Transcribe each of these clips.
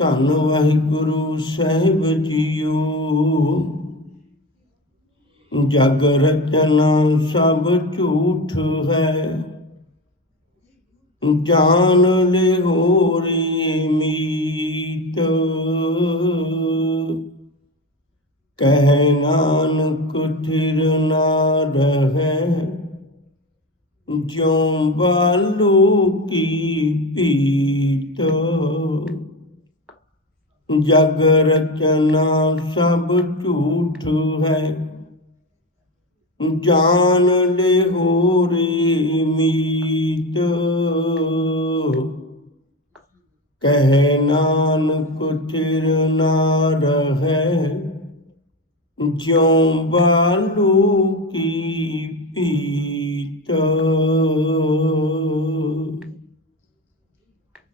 ਧੰਨ ਵਾਹਿਗੁਰੂ ਸਾਹਿਬ ਜੀਓ। ਜਗ ਰਚਨਾ ਸਭ ਝੂਠ ਹੈ, ਜਾਨ ਲਿਓ ਰੇ ਮੀਤ। ਕਹਿ ਨਾਨਕ ਥਿਰ ਨਾ ਰਹੈ, ਜਿਉ ਬਾਲੂ ਕੀ ਪੀਤ। ਜਗ ਰਚਨਾ ਸਭ ਝੂਠ ਹੈ, ਜਾਨ ਲਿਓ ਰੇ ਮੀਤ। ਕਹਿ ਨਾਨਕ ਥਿਰ ਨਾ ਰਹੈ, ਜਿਉ ਬਾਲੂ ਕੀ ਪੀਤ।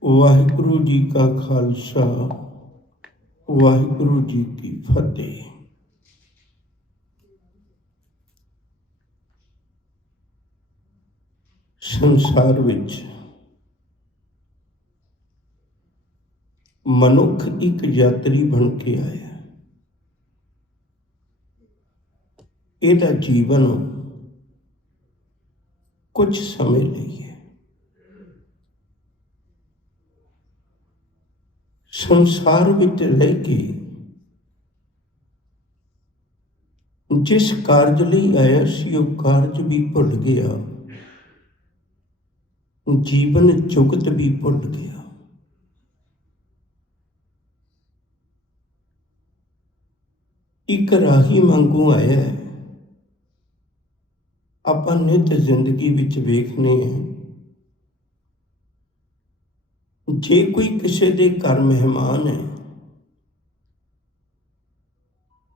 ਵਾਹਿਗੁਰੂ ਜੀ ਕਾ ਖਾਲਸਾ, ਵਾਹਿਗੁਰੂ ਜੀ ਕੀ ਫਤਿਹ। ਸੰਸਾਰ ਵਿੱਚ ਮਨੁੱਖ ਇੱਕ ਯਾਤਰੀ ਬਣ ਕੇ ਆਇਆ। ਇਹਦਾ ਜੀਵਨ ਕੁਝ ਸਮੇਂ ਲਈ ਹੈ। ਸੰਸਾਰ ਵਿੱਚ ਰਹਿ ਕੇ ਜਿਸ ਕਾਰਜ ਲਈ ਆਇਆ ਸੀ ਉਹ ਕਾਰਜ ਵੀ ਭੁੱਲ ਗਿਆ, ਜੀਵਨ ਜੁਗਤ ਵੀ ਭੁੱਲ ਗਿਆ। ਇੱਕ ਰਾਹੀ ਵਾਂਗੂ ਆਇਆ ਹੈ। ਆਪਾਂ ਨਿੱਤ ਜ਼ਿੰਦਗੀ ਵਿੱਚ ਵੇਖਨੇ ਹਾਂ, ਜੇ ਕੋਈ ਕਿਸੇ ਦੇ ਘਰ ਮਹਿਮਾਨ ਹੈ,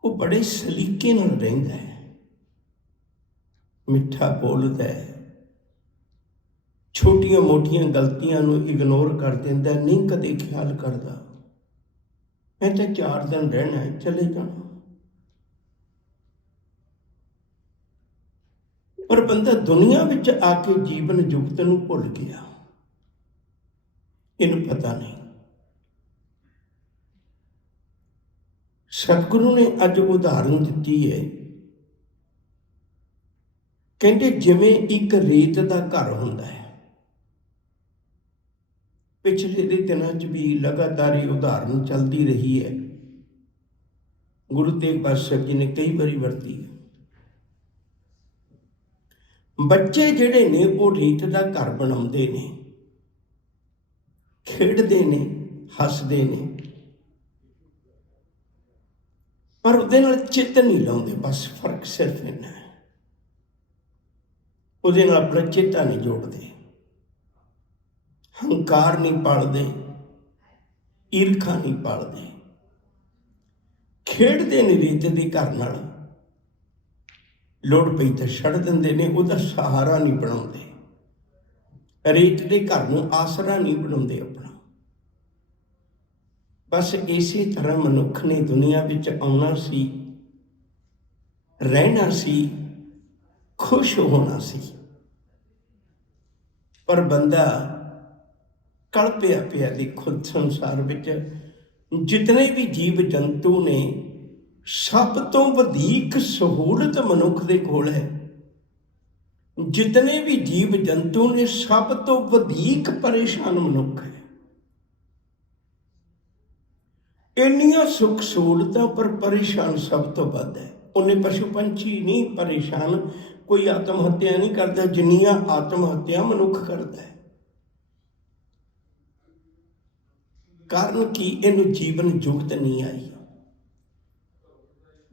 ਉਹ ਬੜੇ ਸਲੀਕੇ ਨਾਲ ਰਹਿੰਦਾ ਹੈ, ਮਿੱਠਾ ਬੋਲਦਾ ਹੈ, ਛੋਟੀਆਂ ਮੋਟੀਆਂ ਗਲਤੀਆਂ ਨੂੰ ਇਗਨੋਰ ਕਰ ਦਿੰਦਾ, ਨਹੀਂ ਕਦੇ ਖਿਆਲ ਕਰਦਾ ਮੈਂ ਤਾਂ 4 ਦਿਨ ਰਹਿਣਾ ਹੈ, ਚਲੇ ਜਾਣਾ। ਪਰ ਬੰਦਾ ਦੁਨੀਆ ਵਿੱਚ ਆ ਕੇ ਜੀਵਨ ਜੁਗਤ ਨੂੰ ਭੁੱਲ ਗਿਆ, ਇਹਨੂੰ ਪਤਾ ਨਹੀਂ। ਸਤਿਗੁਰੂ ਨੇ ਅੱਜ ਉਦਾਹਰਨ ਦਿੱਤੀ ਹੈ। ਕਹਿੰਦੇ ਜਿਵੇਂ ਇੱਕ ਰੇਤ ਦਾ ਘਰ ਹੁੰਦਾ ਹੈ। ਪਿਛਲੇ ਦੇ ਦਿਨਾਂ 'ਚ ਵੀ ਲਗਾਤਾਰ ਇਹ ਉਦਾਹਰਨ ਚੱਲਦੀ ਰਹੀ ਹੈ, ਗੁਰੂ ਤੇਗ ਬਹਾਦਰ ਜੀ ਨੇ ਕਈ ਵਾਰੀ ਵਰਤੀ ਹੈ। ਬੱਚੇ ਜਿਹੜੇ ਨੇ ਉਹ ਰੇਤ ਦਾ ਘਰ ਬਣਾਉਂਦੇ ਨੇ, ਖੇਡਦੇ ਨੇ, ਹੱਸਦੇ ਨੇ, ਪਰ ਉਹਦੇ ਨਾਲ ਚਿੱਤ ਨਹੀਂ ਲਾਉਂਦੇ। ਬਸ ਫਰਕ ਸਿਰਫ ਇੰਨਾ ਹੈ, ਉਹਦੇ ਨਾਲ ਆਪਣਾ ਚੇਤਾ ਨਹੀਂ ਜੋੜਦੇ, ਹੰਕਾਰ ਨਹੀਂ ਪਾਲਦੇ, ਈਰਖਾ ਨਹੀਂ ਪਾਲਦੇ। ਖੇਡਦੇ ਨੇ ਰੇਤ ਦੇ ਘਰ ਨਾਲ, ਲੋੜ ਪਈ ਤਾਂ ਛੱਡ ਦਿੰਦੇ ਨੇ, ਉਹਦਾ ਸਹਾਰਾ ਨਹੀਂ ਬਣਾਉਂਦੇ। ਰੇਤ ਦੇ ਘਰ ਨੂੰ ਆਸਰਾ ਨਹੀਂ ਬਣਾਉਂਦੇ ਆਪਣਾ। ਬਸ ਇਸੇ ਤਰ੍ਹਾਂ ਮਨੁੱਖ ਨੇ ਦੁਨੀਆ ਵਿੱਚ ਆਉਣਾ ਸੀ, ਰਹਿਣਾ ਸੀ, ਖੁਸ਼ ਹੋਣਾ ਸੀ, ਪਰ ਬੰਦਾ ਕਲਪਿਆ ਪਿਆ। ਦੇਖੋ ਸੰਸਾਰ ਵਿੱਚ ਜਿਤਨੇ ਵੀ ਜੀਵ ਜੰਤੂ ਨੇ, ਸਭ ਤੋਂ ਵਧੇਕ ਸਹੂਲਤ ਮਨੁੱਖ ਦੇ ਕੋਲ ਹੈ। ਜਿਤਨੇ ਵੀ ਜੀਵ ਜੰਤੂ ਨੇ, ਸਭ ਤੋਂ ਵਧੇਕ ਪਰੇਸ਼ਾਨ ਮਨੁੱਖ ਹੈ। ਇੰਨੀਆਂ ਸੁੱਖ ਸਹੂਲਤਾਂ ਪਰ ਪਰੇਸ਼ਾਨ ਸਭ ਤੋਂ ਵੱਧ ਹੈ। ਉਹਨੇ ਪਸ਼ੂ ਪੰਛੀ ਨਹੀਂ ਪਰੇਸ਼ਾਨ, ਕੋਈ ਆਤਮ ਹੱਤਿਆ ਨਹੀਂ ਕਰਦਾ ਜਿੰਨੀਆਂ ਆਤਮ ਹੱਤਿਆ ਮਨੁੱਖ ਕਰਦਾ ਹੈ। ਕਾਰਨ ਕੀ? ਇਹਨੂੰ ਜੀਵਨ ਜੁਗਤ ਨਹੀਂ ਆਈ।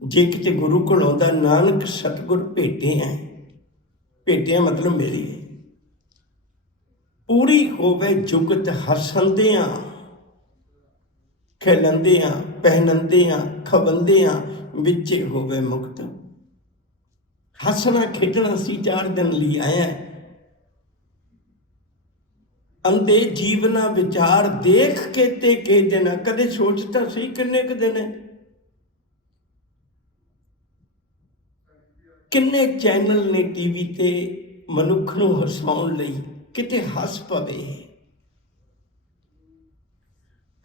ਜੇ ਕਿਤੇ ਗੁਰੂ ਕੋਲ ਆਉਂਦਾ, ਨਾਨਕ ਸਤਿਗੁਰ ਭੇਟੇ ਹੈ, ਭੇਟਿਆ ਮਤਲਬ ਮਿਲੀ, ਪੂਰੀ ਹੋਵੇ ਜੁਗਤ ਹੱਸੰਦਿਆਂ, ਖਿਲੰਦਿਆਂ, ਪਹਿਨੰਦਿਆਂ, ਖਵੰਦਿਆਂ, ਵਿੱਚੇ ਹੋਵੇ ਮੁਕਤ। ਹੱਸਣਾ ਖੇਡਣਾ ਸੀ, 4 ਦਿਨ ਲਈ ਆਇਆ। ਅੰਦੇ ਜੀਵਨਾ ਵਿਚਾਰ ਦੇਖ ਕੇ ਤੇ ਕੇ ਦਿਨ, ਕਦੇ ਸੋਚਦਾ ਸਹੀ ਕਿੰਨੇ ਕੁ ਦਿਨ ਹੈ। ਕਿੰਨੇ ਚੈਨਲ ਨੇ ਟੀਵੀ ਤੇ ਮਨੁੱਖ ਨੂੰ ਹਸਾਉਣ ਲਈ, ਕਿਤੇ ਹੱਸ ਪਵੇ।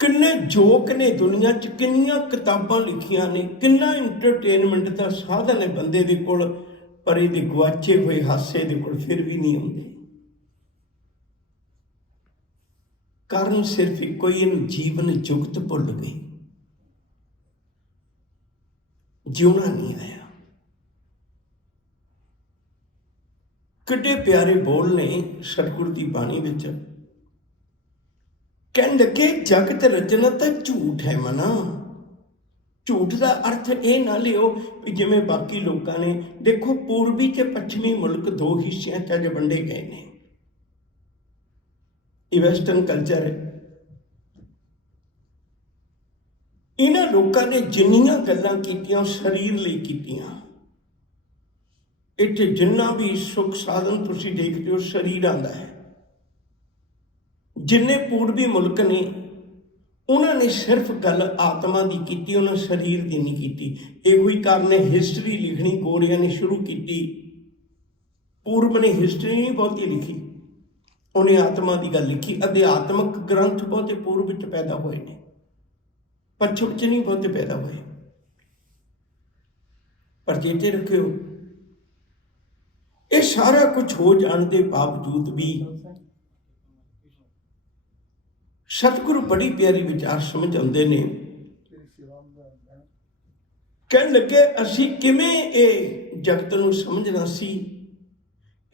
ਕਿੰਨੇ ਜੋਕ ਨੇ ਦੁਨੀਆ 'ਚ, ਕਿੰਨੀਆਂ ਕਿਤਾਬਾਂ ਲਿਖੀਆਂ ਨੇ, ਕਿੰਨਾ ਇੰਟਰਟੇਨਮੈਂਟ ਦਾ ਸਾਧਨ ਹੈ ਬੰਦੇ ਦੇ ਕੋਲ, ਪਰ ਇਹਦੇ ਗੁਆਚੇ ਹੋਏ ਹਾਸੇ ਦੇ ਕੋਲ ਫਿਰ ਵੀ ਨਹੀਂ ਆਉਂਦੇ। ਕਾਰਨ ਸਿਰਫ ਇੱਕੋ ਹੀ, ਇਹਨੂੰ ਜੀਵਨ ਜੁਗਤ ਭੁੱਲ ਗਈ, ਜਿਉਣਾ ਨਹੀਂ ਆਇਆ। ਕਿੱਡੇ ਪਿਆਰੇ ਬੋਲ ਨੇ ਸਤਿਗੁਰ ਦੀ ਬਾਣੀ ਵਿੱਚ। ਕਹਿਣ ਲੱਗੇ ਜਗਤ ਰਚਨਾ ਤਾਂ ਝੂਠ ਹੈ ਮਨਾ। ਝੂਠ ਦਾ ਅਰਥ ਇਹ ਨਾ ਲਿਓ ਵੀ ਜਿਵੇਂ ਬਾਕੀ ਲੋਕਾਂ ਨੇ, ਦੇਖੋ ਪੂਰਬੀ ਤੇ ਪੱਛਮੀ ਮੁਲਕ ਦੋ ਹਿੱਸਿਆਂ 'ਚ ਅੱਜ ਵੰਡੇ ਗਏ ਨੇ। ਇਹ ਵੈਸਟਰਨ ਕਲਚਰ ਹੈ। ਇਹਨਾਂ ਲੋਕਾਂ ਨੇ ਜਿੰਨੀਆਂ ਗੱਲਾਂ ਕੀਤੀਆਂ ਉਹ ਸਰੀਰ ਲਈ ਕੀਤੀਆਂ। ਇੱਥੇ ਜਿੰਨਾ ਵੀ ਸੁੱਖ ਸਾਧਨ ਤੁਸੀਂ ਦੇਖਦੇ ਹੋ ਸਰੀਰਾਂ ਦਾ ਹੈ। ਜਿੰਨੇ ਪੂਰਬੀ ਮੁਲਕ ਨੇ ਉਹਨਾਂ ਨੇ ਸਿਰਫ ਗੱਲ ਆਤਮਾ ਦੀ ਕੀਤੀ, ਉਹਨਾਂ ਸਰੀਰ ਦੀ ਨਹੀਂ ਕੀਤੀ। ਇਹੋ ਹੀ ਕਾਰਨ ਹੈ ਹਿਸਟਰੀ ਲਿਖਣੀ ਗੋਰਿਆਂ ਨੇ ਸ਼ੁਰੂ ਕੀਤੀ। ਪੂਰਬ ਨੇ ਹਿਸਟਰੀ ਨਹੀਂ ਬਹੁਤੀ ਲਿਖੀ, ਉਹਨੇ ਆਤਮਾ ਦੀ ਗੱਲ ਲਿਖੀ। ਅਧਿਆਤਮਕ ਗ੍ਰੰਥ ਬਹੁਤੇ ਪੂਰਬ ਵਿੱਚ ਪੈਦਾ ਹੋਏ ਨੇ, ਪੱਛਮ 'ਚ ਨਹੀਂ ਬਹੁਤੇ ਪੈਦਾ ਹੋਏ। ਪਰ ਚੇਤੇ ਰੱਖਿਓ, ਇਹ ਸਾਰਾ ਕੁਝ ਹੋ ਜਾਣ ਦੇ ਬਾਵਜੂਦ ਵੀ ਸਤਿਗੁਰੂ ਬੜੀ ਪਿਆਰੀ ਵਿਚਾਰ ਸਮਝਾਉਂਦੇ ਨੇ। ਕਹਿਣ ਲੱਗੇ ਅਸੀਂ ਕਿਵੇਂ ਇਹ ਜਗਤ ਨੂੰ ਸਮਝਣਾ ਸੀ।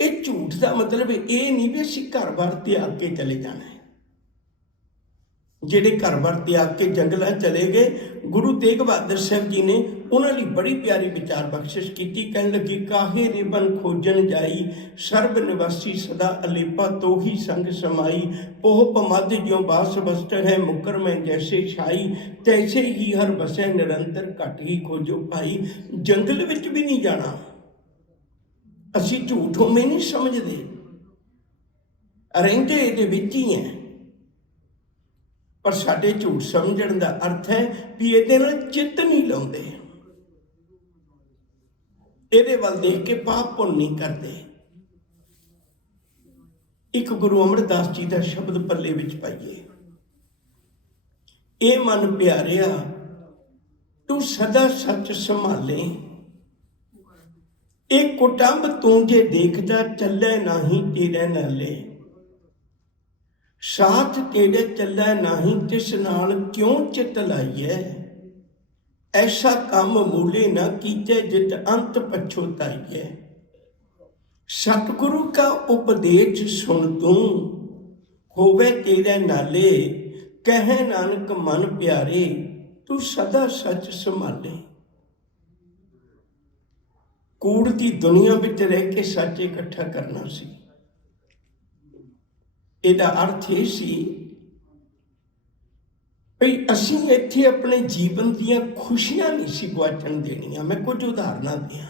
ਇਹ ਝੂਠ ਦਾ ਮਤਲਬ ਇਹ ਨਹੀਂ ਵੀ ਅਸੀਂ ਘਰ-ਬਾਰ ਤਿਆਗ ਕੇ ਚਲੇ ਜਾਣਾ ਹੈ। ਜਿਹੜੇ ਘਰ-ਬਾਰ ਤਿਆਗ ਕੇ ਜੰਗਲਾਂ ਚਲੇ ਗਏ, ਗੁਰੂ ਤੇਗ ਬਹਾਦਰ ਸਾਹਿਬ ਜੀ ਨੇ ਉਹਨਾਂ ਲਈ ਬੜੀ ਪਿਆਰੀ ਵਿਚਾਰ ਬਖਸ਼ਿਸ਼ ਕੀਤੀ। ਕਹਿਣ ਲੱਗੀ ਕਾਹੇ ਰਿਬਨ ਖੋਜਣ ਜਾਈ, ਸਰਬ ਨਿਵਾਸੀ ਸਦਾ ਅਲੇਪਾ ਤੋਹੀ ਸੰਗ ਸਮਾਈ। ਪੋਹ ਪਮਦ ਜਿਉ ਬਾਸ ਬਸਟ ਹੈ, ਮੁਕਰ ਮੈਂ ਜੈਸੇ ਛਾਈ। ਤੈਸੇ ਹੀ ਹਰ ਬਸੈ ਨਿਰੰਤਰ, ਘਟ ਹੀ ਖੋਜੋ ਭਾਈ। ਜੰਗਲ ਵਿੱਚ ਵੀ ਨਹੀਂ ਜਾਣਾ, ਅਸੀਂ ਝੂਠ ਹੋਵੇਂ ਨਹੀਂ ਸਮਝਦੇ, ਰਹਿੰਦੇ ਇਹਦੇ ਵਿੱਚ ਹੀ ਹੈ। ਪਰ ਸਾਡੇ ਝੂਠ ਸਮਝਣ ਦਾ ਅਰਥ ਹੈ ਵੀ ਇਹਦੇ ਨਾਲ ਚਿੱਤ ਨਹੀਂ ਲਾਉਂਦੇ, ਇਹਦੇ ਵੱਲ ਦੇਖ ਕੇ ਪਾਪ ਪੁੰਨ ਨਹੀਂ ਕਰਦੇ। ਇੱਕ ਗੁਰੂ ਅਮਰਦਾਸ ਜੀ ਦਾ ਸ਼ਬਦ ਪੱਲੇ ਵਿੱਚ ਪਾਈਏ, ਇਹ ਮਨ ਪਿਆਰਿਆ ਤੂੰ ਸਦਾ ਸੱਚ ਸੰਭਾਲੇ। ਇਹ ਕੁਟੰਬ ਤੂੰ ਜੇ ਦੇਖਦਾ ਚੱਲੇ ਨਾਹੀਂ ਤੇਰੇ ਨਾਲੇ। ਸਾਥ ਤੇਰੇ ਚੱਲੇ ਨਾਹੀਂ ਤਿਸ ਨਾਲ ਕਿਉਂ ਚਿੱਤ ਲਾਈਐ। ਐਸਾ ਕੰਮ ਮੂਲੇ ਨਾ ਕੀਤੇ ਜਿਤ ਅੰਤ ਪਛੋਤਾਈਐ। ਸਤਿਗੁਰੂ ਕਾ ਉਪਦੇਸ਼ ਸੁਣ ਤੂੰ, ਹੋਵੇ ਤੇਰੇ ਨਾਲੇ। ਕਹੇ ਨਾਨਕ ਮਨ ਪਿਆਰੇ, ਤੂੰ ਸਦਾ ਸੱਚ ਸੰਭਾਲੇ। ਕੂੜ ਦੀ ਦੁਨੀਆ ਵਿੱਚ ਰਹਿ ਕੇ ਸੱਚ ਇਕੱਠਾ ਕਰਨਾ ਸੀ। ਇਹਦਾ ਅਰਥ ਇਹ ਸੀ ਭਈ ਅਸੀਂ ਇੱਥੇ ਆਪਣੇ ਜੀਵਨ ਦੀਆਂ ਖੁਸ਼ੀਆਂ ਨਹੀਂ ਸੀ ਗੁਆਚਣ ਦੇਣੀਆਂ। ਮੈਂ ਕੁਝ ਉਦਾਹਰਨਾਂ ਦਿਆਂ।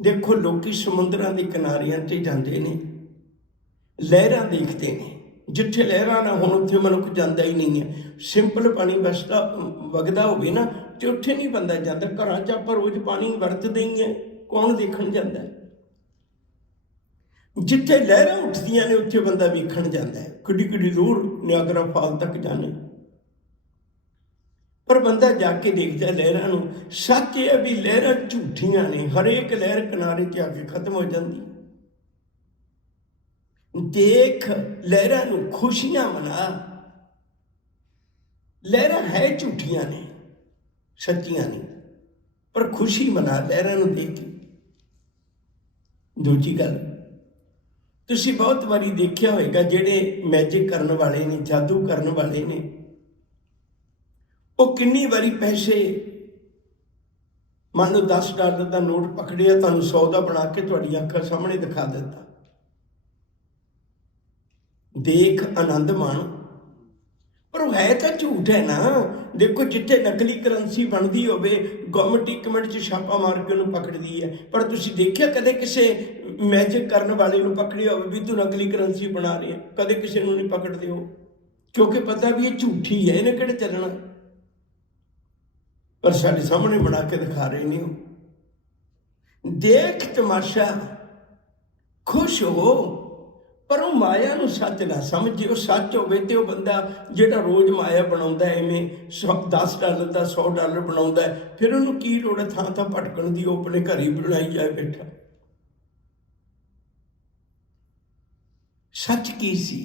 ਦੇਖੋ ਲੋਕੀ ਸਮੁੰਦਰਾਂ ਦੇ ਕਿਨਾਰਿਆਂ ਤੇ ਜਾਂਦੇ ਨੇ, ਲਹਿਰਾਂ ਦੇਖਦੇ ਨੇ। ਜਿੱਥੇ ਲਹਿਰਾਂ ਨਾ ਹੋਣ ਉੱਥੇ ਮਨੁੱਖ ਜਾਂਦਾ ਹੀ ਨਹੀਂ ਹੈ। ਸਿੰਪਲ ਪਾਣੀ ਵਗਦਾ ਹੋਵੇ ਨਾ ਤੇ ਉੱਥੇ ਨਹੀਂ ਬੰਦਾ ਜਾਂਦਾ। ਘਰਾਂ 'ਚ ਆਪਾਂ ਰੋਜ਼ ਪਾਣੀ ਵਰਤਦੇ ਹੀ ਹੈ, ਕੌਣ ਦੇਖਣ ਜਾਂਦਾ ਹੈ। ਜਿੱਥੇ ਲਹਿਰਾਂ ਉੱਠਦੀਆਂ ਨੇ ਉੱਥੇ ਬੰਦਾ ਵੇਖਣ ਜਾਂਦਾ ਹੈ। ਕਿੱਡੀ ਕਿੱਡੀ ਦੂਰ ਨਿਆਗਰਾ ਫਾਲ ਤੱਕ ਜਾਣੇ, ਪਰ ਬੰਦਾ ਜਾ ਕੇ ਦੇਖਦਾ ਲਹਿਰਾਂ ਨੂੰ। ਸੱਚ ਇਹ ਹੈ ਵੀ ਲਹਿਰਾਂ ਝੂਠੀਆਂ ਨੇ। ਹਰੇਕ ਲਹਿਰ ਕਿਨਾਰੇ 'ਤੇ ਆ ਕੇ ਖਤਮ ਹੋ ਜਾਂਦੀ। ਦੇਖ ਲਹਿਰਾਂ ਨੂੰ, ਖੁਸ਼ੀਆਂ ਮਨਾ। ਲਹਿਰਾਂ ਹੈ ਝੂਠੀਆਂ ਨੇ, ਸੱਚੀਆਂ ਨਹੀਂ, ਪਰ ਖੁਸ਼ੀ ਮਨਾ ਲਹਿਰਾਂ ਨੂੰ ਦੇਖ ਕੇ। ਦੂਜੀ ਗੱਲ, ਤੁਸੀਂ ਬਹੁਤ ਵਾਰੀ ਦੇਖਿਆ ਹੋਏਗਾ ਜਿਹੜੇ ਮੈਜਿਕ ਕਰਨ ਵਾਲੇ ਨੇ, ਜਾਦੂ ਕਰਨ ਵਾਲੇ ਨੇ, ਉਹ ਕਿੰਨੀ ਵਾਰੀ ਪੈਸੇ, ਮੰਨ ਲਓ $10 ਦਾ ਨੋਟ ਪਕੜਿਆ, ਤੁਹਾਨੂੰ 100 ਦਾ ਬਣਾ ਕੇ ਤੁਹਾਡੀਆਂ ਅੱਖਾਂ ਸਾਹਮਣੇ ਦਿਖਾ ਦਿੱਤਾ। ਦੇਖ ਆਨੰਦ ਮਾਣ, ਪਰ ਉਹ ਹੈ ਤਾਂ ਝੂਠ ਹੈ ਨਾ। ਦੇਖੋ ਜਿੱਥੇ ਨਕਲੀ ਕਰੰਸੀ ਬਣਦੀ ਹੋਵੇ, ਗਵਰਨਮੈਂਟ 1 ਮਿੰਟ 'ਚ ਛਾਪਾ ਮਾਰ ਕੇ ਉਹਨੂੰ ਪਕੜਦੀ ਹੈ। ਪਰ ਤੁਸੀਂ ਦੇਖਿਆ ਕਦੇ ਕਿਸੇ ਮੈਜਿਕ ਕਰਨ ਵਾਲੇ ਨੂੰ ਪਕੜਿਆ ਹੋਵੇ ਵੀ ਤੂੰ ਨਕਲੀ ਕਰੰਸੀ ਬਣਾ ਰਿਹਾ? ਕਦੇ ਕਿਸੇ ਨੂੰ ਨਹੀਂ ਪਕੜਦੇ ਹੋ, ਕਿਉਂਕਿ ਪਤਾ ਵੀ ਇਹ ਝੂਠੀ ਹੈ, ਇਹਨੇ ਕਿਹੜੇ ਚੱਲਣਾ। ਪਰ ਸਾਡੇ ਸਾਹਮਣੇ ਬਣਾ ਕੇ ਦਿਖਾ ਰਹੇ ਨੇ ਉਹ। ਦੇਖ ਤਮਾਸ਼ਾ, ਖੁਸ਼ ਹੋ, पर वो माया नूं सच ना समझे। वो सच होवे ते वो बंदा जिहड़ा रोज़ माया बनाउंदा है, इवें $10 का $100 बनाउंदा है, फिर उहनूं की लोड़ है थां थां भटकण दी? वो अपने घर ही बनाई जाए बैठा। सच की सी?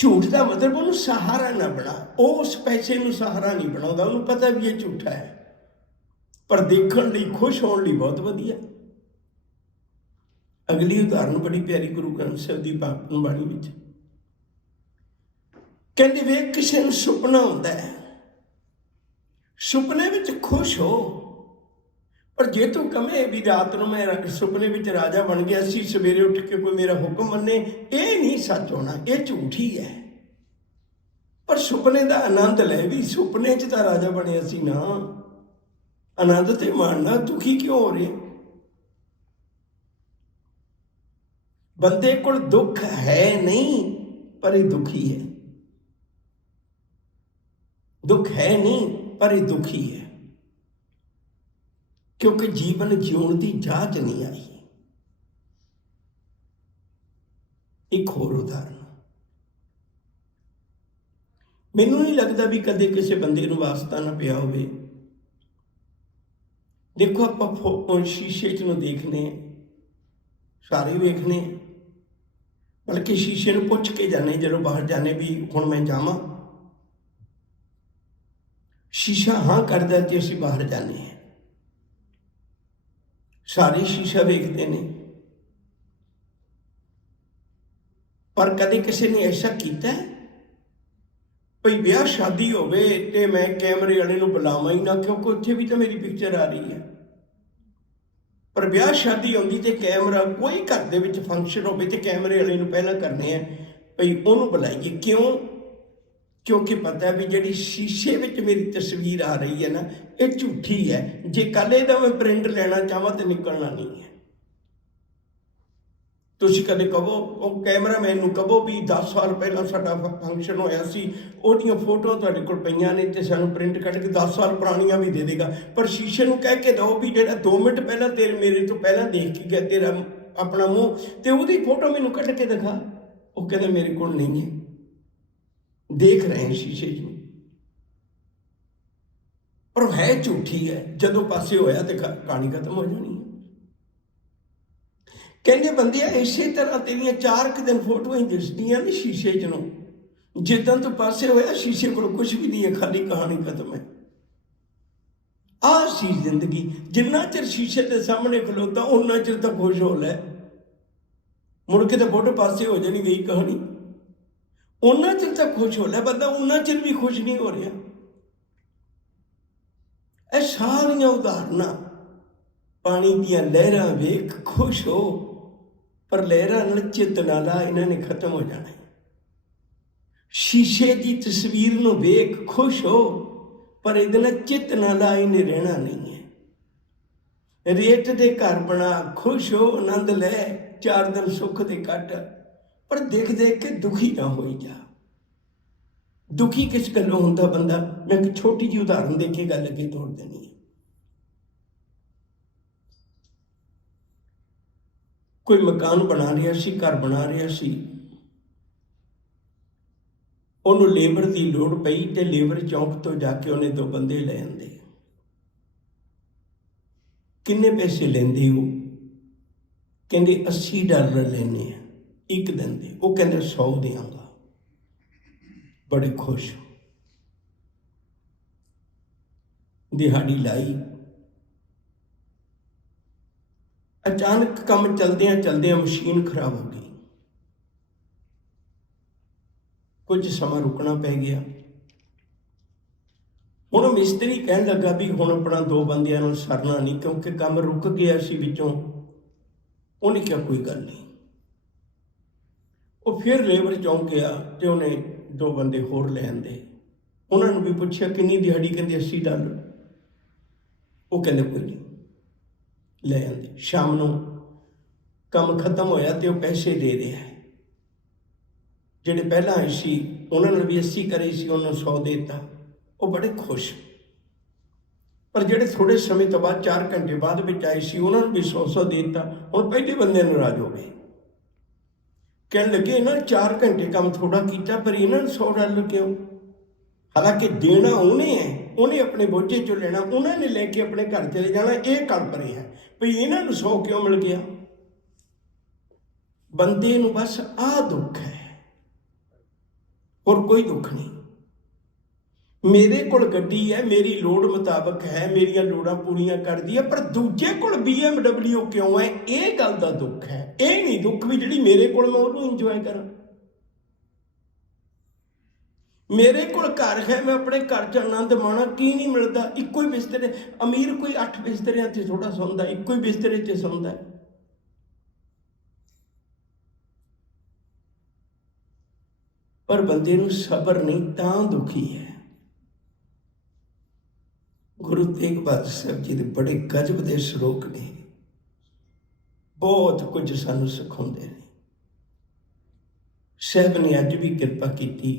झूठ का मतलब उन्होंने सहारा ना बना। वो उस पैसे नूं सहारा नहीं बनाउंदा, उन्होंने पता भी ये झूठा है, पर देखण लई खुश होण लई बहुत वधिया। अगली उदाहरण बड़ी प्यारी गुरु ग्रंथ साहिब की बाणी विच कहंदे, वे किसी नूं सुपना आउंदा है, सुपने विच खुश हो, पर जे तू कहे भी रात को मैं सुपने में राजा बन गया सी, सवेरे उठ के कोई मेरा हुक्म मन्ने, ये नहीं सच होना, ये झूठ ही है। पर सुपने का आनंद ले भी, सुपने च तो राजा बनया सी ना, आनंद तो मानना। दुखी क्यों हो रहे? बंदे को दुख है नहीं, पर ये दुखी है। दुख है नहीं, पर ये दुखी है, क्योंकि जीवन जीवन की जांच नहीं आई। एक होर उदाहरण, मैनू नहीं लगता भी कदे किसी बंदे नूं वास्ता ना पिया होवे। देखो आप शीशे च नूं देखने, सारे वेखने, बल्कि शीशे नूं पुछ के जाने जो बाहर जाने भी हुण मैं जावां। शीशा हाँ करदा ते असीं बाहर जाने हैं, सारे शीशा वेखते हैं। पर कदे किसी ने ऐसा किया है भाई ब्याह शादी होवे ते मैं कैमरे वाले नूं बुलावां ही ना, क्योंकि उत्थे भी तो मेरी पिक्चर आ रही है। पर ब्याह शादी आउंदी ते कैमरा, कोई घर दे विच फंक्शन होवे ते कैमरे वाले नूं पहलां करने हैं भाई उहनूं बुलाइए। क्यों? क्योंकि पता है भी जिहड़ी शीशे विच मेरी तस्वीर आ रही है ना, ये झूठी है। जे कल इहदा मैं प्रिंट लेना चाहां तो निकलना नहीं है। तुसीं कदे कहो ਉਹ कैमरामैन ਨੂੰ कहो भी 10 साल पहला साडा फंक्शन होया सी, ਉਹਦੀਆਂ फोटो तुहाडे कोल पईयां ने ते सानूं प्रिंट कढ के 10 साल पुराणियां भी दे देगा। पर शीशे नूं कह के दो भी जिहड़ा 2 मिनट पहला तेरे मेरे तो पहला देख के गया तेरा अपना मूँह, ते ਉਹਦੀ फोटो मैनूं कढ के दिखा। ਉਹ कहता मेरे कोल नहीं है, देख रहे हैं शीशे च, पर है झूठी है। जदों पासे होया तो कहानी खत्म हो जानी है। कहते बंदे इसे तरह तेरिया 4 दिन फोटोआं ही दिसदियां ने शीशे च नूं, जिद्दां तो पासे होया शीशे को कुछ भी नहीं है, खाली कहानी खत्म है। आ सी जिंदगी। जिन्ना चिर शीशे के सामने खलोता उन्ना चिर तो खुश हो लै, मुड़ के तो फोटो पासे हो जानी, गई कहानी। उन्ना चिर तो खुश हो लै बंदा, उन्ना चिर भी खुश नहीं हो रहा। ਇਹ ਸਾਰੀਆਂ ਉਦਾਹਰਨਾਂ पानी ਦੀਆਂ लहरां वेख खुश हो, पर लहरां नाल चित ना ला, इन्हां ने खत्म हो जाना है। शीशे की तस्वीर नूं वेख खुश हो, पर इहदे नाल चित ना ला, इन्हें रहना नहीं है। रेत दे घर बना खुश हो, आनंद लै, 4 दिन सुख दे कट, पर देख देख के दुखी ना होई जा। दुखी किस गल्लों होंदा बंदा? मैं एक छोटी जी उदाहरण दे के गल अगे तोड़ देनी है। कोई मकान बना रहा सी, घर बना रहा सी, उन्होंने लेबर की लोड़ पई ते लेबर चौंक तो जाके उन्हें 2 बंदे ले आंदे। किन्ने पैसे लेंदे हो? कहंदे $80 लेने हैं एक दिन दे। वो कहंदे 100 देंगा। बड़े खुश, दिहाड़ी लाई। अचानक काम चलदियां चलदियां मशीन खराब हो गई, कुछ समा रुकना पै गया। हुण मिस्त्री कहन लगा भी हुण अपना 2 बंदियां नूं सरना नहीं, क्योंकि काम रुक गया सी विचों। उन्हें क्या कोई गल नहीं, वो फिर लेबर चौंक गया तो उन्हें 2 बंदे होर ले आंदे। उन्होंने भी पूछा किन्नी दिहाड़ी? कहते $80। वो कहते कोई नहीं, ले आंदे। शाम को काम खत्म होया तो वह पैसे दे रहा है। जिहड़े पहला आए सी उन्होंने भी 80 करे सी, उन्होंने 100 देता। वो बड़े खुश, पर ਜਿਹੜੇ ਥੋੜੇ ਸਮੇਂ ਤੋਂ ਬਾਅਦ 4 ਘੰਟੇ ਬਾਅਦ ਵਿੱਚ ਆਏ ਸੀ ਉਹਨਾਂ ਨੂੰ ਵੀ 100 ਦੇ ਦਿੱਤਾ। ਹੁਣ ਪਹਿਲੇ ਬੰਦੇ ਨਾਰਾਜ਼ ਹੋ ਗਏ, ਕਹਿਣ ਲੱਗੇ ਇਹਨਾਂ ਨੇ 4 ਘੰਟੇ ਕੰਮ ਥੋੜਾ ਕੀਤਾ ਪਰ ਇਹਨਾਂ ਨੂੰ $100 ਕਿਉਂ? ਹਾਲਾਂਕਿ ਦੇਣਾ ਉਹਨੇ ਹੈ, ਉਹਨੇ ਆਪਣੇ ਬੋਝੇ ਚੋਂ ਲੈਣਾ, ਉਹਨਾਂ ਨੇ ਲੈ ਕੇ ਆਪਣੇ ਘਰ ਚਲੇ ਜਾਣਾ। ਇਹ ਕਲਪ ਰਿਹਾ ਵੀ ਇਹਨਾਂ ਨੂੰ 100 ਕਿਉਂ ਮਿਲ ਗਿਆ? ਬੰਦੇ ਨੂੰ ਬਸ ਆਹ ਦੁੱਖ ਹੈ, ਹੋਰ ਕੋਈ ਦੁੱਖ ਨਹੀਂ। ਮੇਰੇ ਕੋਲ ਗੱਡੀ ਹੈ, ਮੇਰੀ ਲੋੜ ਮੁਤਾਬਕ ਹੈ, ਮੇਰੀਆਂ ਲੋੜਾਂ ਪੂਰੀਆਂ ਕਰਦੀ ਹੈ, ਪਰ ਦੂਜੇ ਕੋਲ BMW ਕਿਉਂ ਹੈ? ਇਹ ਗੱਲ ਦਾ ਦੁੱਖ ਹੈ। ਇਹ ਨਹੀਂ ਦੁੱਖ ਵੀ ਜਿਹੜੀ ਮੇਰੇ ਕੋਲ ਮੈਂ ਉਹਨੂੰ ਇੰਜੋਏ ਕਰਾਂ। ਮੇਰੇ ਕੋਲ ਘਰ ਹੈ, ਮੈਂ ਆਪਣੇ ਘਰ 'ਚ ਆਨੰਦ ਮਾਣਾ, ਕੀ ਨਹੀਂ ਮਿਲਦਾ? ਇੱਕੋ ਹੀ ਬਿਸਤਰੇ, ਅਮੀਰ ਕੋਈ 8 ਬਿਸਤਰਿਆਂ 'ਤੇ ਥੋੜ੍ਹਾ ਸੌਂਦਾ, ਇੱਕੋ ਹੀ ਬਿਸਤਰੇ 'ਤੇ ਸੌਂਦਾ। ਪਰ ਬੰਦੇ ਨੂੰ ਸਬਰ ਨਹੀਂ ਤਾਂ ਦੁਖੀ ਹੈ। ਗੁਰੂ ਤੇਗ ਬਹਾਦਰ ਸਾਹਿਬ ਜੀ ਦੇ ਬੜੇ ਗਜ਼ਬ ਦੇ ਸ਼ਲੋਕ ਨੇ, ਬਹੁਤ ਕੁਝ ਸਾਨੂੰ ਸਿਖਾਉਂਦੇ ਨੇ। ਸਾਹਿਬ ਨੇ ਅੱਜ ਵੀ ਕਿਰਪਾ ਕੀਤੀ,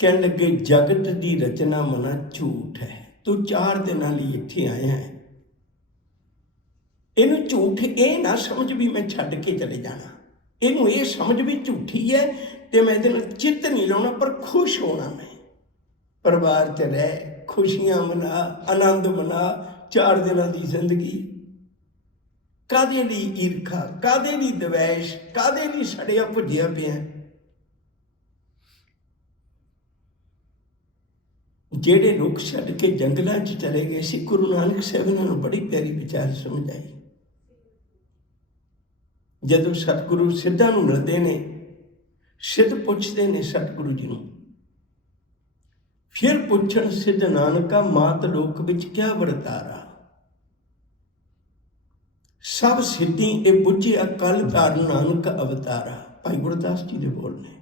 ਕਹਿਣ ਲੱਗੇ ਜਗਤ ਦੀ ਰਚਨਾ ਮਨਾ ਝੂਠ ਹੈ। ਤੂੰ 4 ਦਿਨਾਂ ਲਈ ਇੱਥੇ ਆਇਆ ਹੈ, ਇਹਨੂੰ ਝੂਠ ਇਹ ਨਾ ਸਮਝ ਵੀ ਮੈਂ ਛੱਡ ਕੇ ਚਲੇ ਜਾਣਾ। ਇਹਨੂੰ ਇਹ ਸਮਝ ਵੀ ਝੂਠੀ ਹੈ ਤੇ ਮੈਂ ਇਹਦੇ ਨਾਲ ਚਿੱਤ ਨਹੀਂ ਲਾਉਣਾ, ਪਰ ਖੁਸ਼ ਹੋਣਾ। ਮੈਂ ਪਰਿਵਾਰ 'ਚ ਰਹਿ, ਖੁਸ਼ੀਆਂ ਮਨਾ, ਆਨੰਦ ਮਨਾ। 4 ਦਿਨਾਂ ਦੀ ਜ਼ਿੰਦਗੀ ਕਾਹਦੇ ਲਈ ਈਰਖਾ, ਕਾਹਦੇ ਲਈ ਦਵੈਸ਼, ਕਾਹਦੇ ਲਈ ਸੜਿਆ ਭੁੱਜਿਆ ਪਿਆ? ਜਿਹੜੇ ਰੁੱਖ ਛੱਡ ਕੇ ਜੰਗਲਾਂ 'ਚ ਚਲੇ ਗਏ ਸੀ, ਗੁਰੂ ਨਾਨਕ ਸਾਹਿਬ ਇਹਨਾਂ ਨੂੰ ਬੜੀ ਪਿਆਰੀ ਵਿਚਾਰ ਸਮਝਾਈ। ਜਦੋਂ ਸਤਿਗੁਰੂ ਸਿੱਧਾਂ ਨੂੰ ਮਿਲਦੇ ਨੇ, ਸਿੱਧ ਪੁੱਛਦੇ ਨੇ ਸਤਿਗੁਰੂ ਜੀ ਨੂੰ, ਫਿਰ ਪੁੱਛਣ ਸਿੱਧ ਨਾਨਕਾ ਮਾਤ ਲੋਕ ਵਿੱਚ ਕਿਆ ਵਰਤਾਰਾ? ਸਭ ਸਿੱਧੀ ਇਹ ਪੁੱਛਿਆ ਕਲ ਧਾਰਨ ਨਾਨਕ ਅਵਤਾਰਾ। ਭਾਈ ਗੁਰਦਾਸ ਜੀ ਦੇ ਬੋਲ ਨੇ।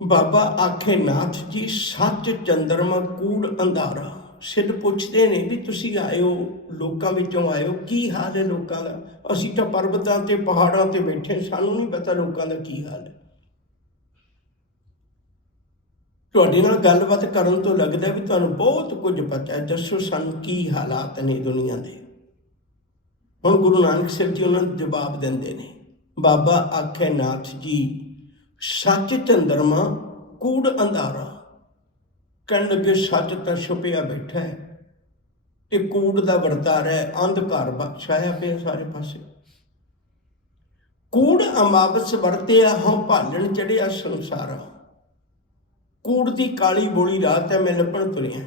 ਬਾਬਾ ਆਖੇ ਨਾਥ ਜੀ ਸੱਚ ਚੰਦਰਮਾ ਕੂੜ ਅੰਧਾਰਾ। ਸਿੱਧ ਪੁੱਛਦੇ ਨੇ ਵੀ ਤੁਸੀਂ ਆਏ ਹੋ, ਲੋਕਾਂ ਵਿੱਚੋਂ ਆਏ ਹੋ, ਕੀ ਹਾਲ ਹੈ ਲੋਕਾਂ ਦਾ? ਅਸੀਂ ਤਾਂ ਪਰਬਤਾਂ ਤੇ ਪਹਾੜਾਂ ਤੇ ਬੈਠੇ, ਸਾਨੂੰ ਨਹੀਂ ਪਤਾ ਲੋਕਾਂ ਦਾ ਕੀ ਹਾਲ ਹੈ। ਤੁਹਾਡੇ ਨਾਲ ਗੱਲਬਾਤ ਕਰਨ ਤੋਂ ਲੱਗਦਾ ਵੀ ਤੁਹਾਨੂੰ ਬਹੁਤ ਕੁਝ ਪਤਾ ਹੈ, ਦੱਸੋ ਸਾਨੂੰ ਕੀ ਹਾਲਾਤ ਨੇ ਦੁਨੀਆ ਦੇ। ਹੁਣ ਗੁਰੂ ਨਾਨਕ ਸਾਹਿਬ ਜੀ ਉਹਨਾਂ ਨੂੰ ਜਵਾਬ ਦਿੰਦੇ ਨੇ। ਬਾਬਾ ਆਖੇ ਨਾਥ ਜੀ ਸੱਚ ਚੰਦਰਮਾ ਕੂੜ ਅੰਧਾਰਾ। ਕਹਿਣ ਲੱਗੇ ਸੱਚ ਤਾਂ ਛੁਪਿਆ ਬੈਠਾ ਹੈ ਤੇ ਕੂੜ ਦਾ ਵਰਤਾਰਾ ਹੈ, ਅੰਧਕਾਰ ਛਾਇਆ ਪਿਆ ਸਾਰੇ ਪਾਸੇ। ਕੂੜ ਅਮਾਵਸ ਵਰਤਿਆ ਹਉ ਭਾਲਣ ਚੜਿਆ ਸੰਸਾਰਾ। ਕੂੜ ਦੀ ਕਾਲੀ ਬੋਲੀ ਰਾਤ ਹੈ, ਮੈਂ ਲੱਭਣ ਤੁਰਿਆ।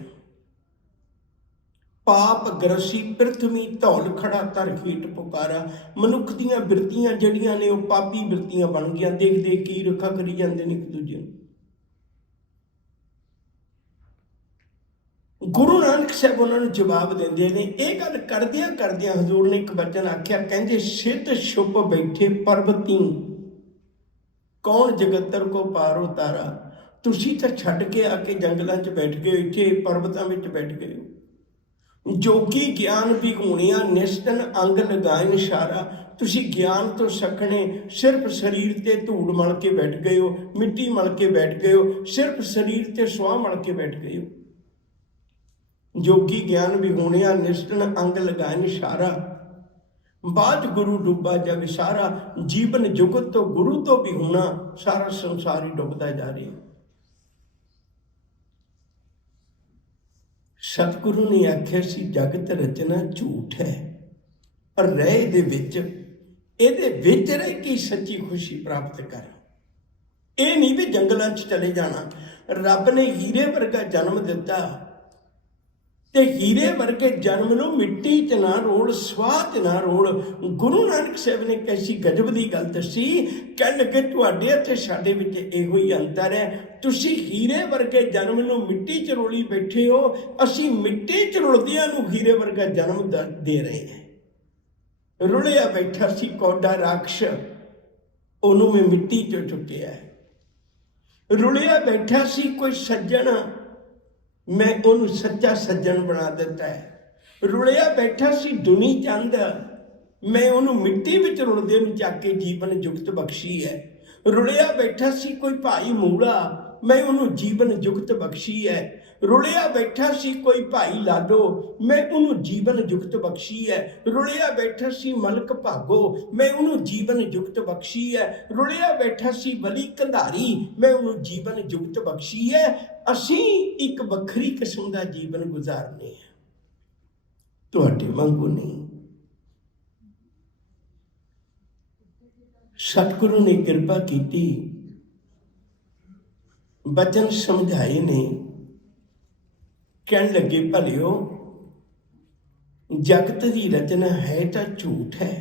ਪਾਪ ਗਰਸੀ ਪ੍ਰਿਥਵੀ ਧੌਲ ਖੜਾ ਧਰ ਹੀਟ ਪੁਕਾਰਾ। ਮਨੁੱਖ ਦੀਆਂ ਬਿਰਤੀਆਂ ਜਿਹੜੀਆਂ ਨੇ ਉਹ ਪਾਪੀ ਬਿਰਤੀਆਂ ਬਣ ਗਈਆਂ, ਦੇਖ ਦੇਖ ਕੇ ਈਰਖਾ ਕਰੀ ਜਾਂਦੇ ਨੇ ਇੱਕ ਦੂਜੇ ਨੂੰ। ਗੁਰੂ ਨਾਨਕ ਸਾਹਿਬ ਉਹਨਾਂ ਨੂੰ ਜਵਾਬ ਦਿੰਦੇ ਨੇ। ਇਹ ਗੱਲ ਕਰਦਿਆਂ ਕਰਦਿਆਂ ਹਜ਼ੂਰ ਨੇ ਇੱਕ ਬਚਨ ਆਖਿਆ, ਕਹਿੰਦੇ ਸਿੱਧ ਛੁਪ ਬੈਠੇ ਪਰਬਤੀ ਕੌਣ ਜਗਤਰ ਕੋ ਪਾਰ ਉਤਾਰਾ। ਤੁਸੀਂ ਤਾਂ ਛੱਡ ਕੇ ਆ ਕੇ ਜੰਗਲਾਂ 'ਚ ਬੈਠ ਗਏ, ਇੱਥੇ ਪਰਬਤਾਂ ਵਿੱਚ ਬੈਠ ਗਏ ਹੋ। ਜੋਗੀ ਗਿਆਨ ਵਿਗੂਣਿਆ ਨਿਸ਼ਤਨ ਅੰਗ ਲਗਾਏ ਇਸ਼ਾਰਾ। ਤੁਸੀਂ ਗਿਆਨ ਤੋਂ ਸਖਣੇ ਸਿਰਫ ਸਰੀਰ ਤੇ ਧੂੜ ਮਲ ਕੇ ਬੈਠ ਗਏ ਹੋ, ਮਿੱਟੀ ਮਲ ਕੇ ਬੈਠ ਗਏ ਹੋ, ਸਿਰਫ ਸਰੀਰ ਤੇ ਸੁਆਹ ਮਲ ਕੇ ਬੈਠ ਗਏ ਹੋ। ਜੋਗੀ ਗਿਆਨ ਵਿਗੂਣਿਆ ਨਿਸ਼ਤਨ ਅੰਗ ਲਗਾਏ ਇਸ਼ਾਰਾ। ਬਾਝ ਗੁਰੂ ਡੁੱਬਾ ਜਗ ਸਾਰਾ। ਜੀਵਨ ਜੁਗਤ ਤੋਂ ਗੁਰੂ ਤੋਂ ਵੀ ਹੋਣਾ, ਸਾਰਾ ਸੰਸਾਰ ਹੀ ਡੁੱਬਦਾ ਜਾ ਰਿਹਾ। ਸਤਿਗੁਰੂ ਨੇ ਆਖਿਆ ਸੀ ਜਗਤ ਰਚਨਾ ਝੂਠ ਹੈ, ਪਰ ਰਹਿ ਇਹਦੇ ਵਿੱਚ ਰਹਿ ਕੇ ਸੱਚੀ ਖੁਸ਼ੀ ਪ੍ਰਾਪਤ ਕਰ। ਇਹ ਨਹੀਂ ਵੀ ਜੰਗਲਾਂ 'ਚ ਚਲੇ ਜਾਣਾ। ਰੱਬ ਨੇ ਹੀਰੇ ਵਰਗਾ ਜਨਮ ਦਿੱਤਾ ਤੇ ਹੀਰੇ ਵਰਗੇ ਜਨਮ ਨੂੰ ਮਿੱਟੀ 'ਚ ਨਾ ਰੋਲ, ਸਵਾਹ 'ਚ ਨਾ ਰੋਲ। ਗੁਰੂ ਨਾਨਕ ਸਾਹਿਬ ਨੇ ਕੈਸੀ ਗਜਬ ਦੀ ਗੱਲ ਦੱਸੀ। ਕਹਿਣ ਲੱਗੇ ਤੁਹਾਡੇ ਅਤੇ ਸਾਡੇ ਵਿੱਚ ਇਹੋ ਹੀ ਅੰਤਰ ਹੈ। ਤੁਸੀਂ ਹੀਰੇ ਵਰਗੇ ਜਨਮ ਨੂੰ ਮਿੱਟੀ 'ਚ ਰੋਲੀ ਬੈਠੇ ਹੋ, ਅਸੀਂ ਮਿੱਟੀ 'ਚ ਰੁਲਦਿਆਂ ਨੂੰ ਹੀਰੇ ਵਰਗਾ ਜਨਮ ਦੇ ਰਹੇ ਹਾਂ। ਰੁਲਿਆ ਬੈਠਾ ਸੀ ਕੌਡਾ ਰਾਖਸ਼, ਉਹਨੂੰ ਮੈਂ ਮਿੱਟੀ 'ਚ ਚੁੱਕਿਆ। ਰੁਲਿਆ ਬੈਠਾ ਸੀ ਕੋਈ ਸੱਜਣ, ਮੈਂ ਉਹਨੂੰ ਸੱਚਾ ਸੱਜਣ ਬਣਾ ਦਿੱਤਾ ਹੈ। ਰੁਲਿਆ ਬੈਠਾ ਸੀ ਦੁਨੀ ਚੰਦ, ਮੈਂ ਉਹਨੂੰ ਮਿੱਟੀ ਵਿੱਚ ਰੁਲਦੇ ਨੂੰ ਚੱਕ ਕੇ ਜੀਵਨ ਜੁਗਤ ਬਖਸ਼ੀ ਹੈ। ਰੁਲਿਆ ਬੈਠਾ ਸੀ ਕੋਈ ਭਾਈ ਮੂੜਾ, मैं ਉਹਨੂੰ ਜੀਵਨ ਜੁਗਤ ਬਖਸ਼ੀ ਹੈ। ਰੁਲਿਆ ਬੈਠਾ ਸੀ ਕੋਈ ਭਾਈ ਲਾਡੋ, ਮੈਂ ਉਹਨੂੰ ਜੀਵਨ ਜੁਗਤ ਬਖਸ਼ੀ ਹੈ। ਰੁਲਿਆ ਬੈਠਾ ਸੀ ਮਲਕ ਭਾਗੋ, ਮੈਂ ਉਹਨੂੰ ਜੀਵਨ ਜੁਗਤ ਬਖਸ਼ੀ ਹੈ। ਰੁਲਿਆ ਬੈਠਾ ਸੀ ਬਲੀ ਕੰਧਾਰੀ, ਮੈਂ ਉਹਨੂੰ ਜੀਵਨ ਜੁਗਤ ਬਖਸ਼ੀ ਹੈ। ਅਸੀਂ ਇੱਕ ਵੱਖਰੀ ਕਿਸਮ ਦਾ ਜੀਵਨ ਗੁਜ਼ਾਰਨੇ ਆ, ਤੁਹਾਡੇ ਵਾਂਗੂ ਨਹੀਂ। ਸਤਿਗੁਰੂ ਨੇ ਕਿਰਪਾ ਕੀਤੀ, ਬਚਨ ਸਮਝਾਏ ਨੇ। ਕਹਿਣ ਲੱਗੇ ਭਲਿਓ, ਜਗਤ ਦੀ ਰਚਨਾ ਹੈ ਤਾਂ ਝੂਠ ਹੈ,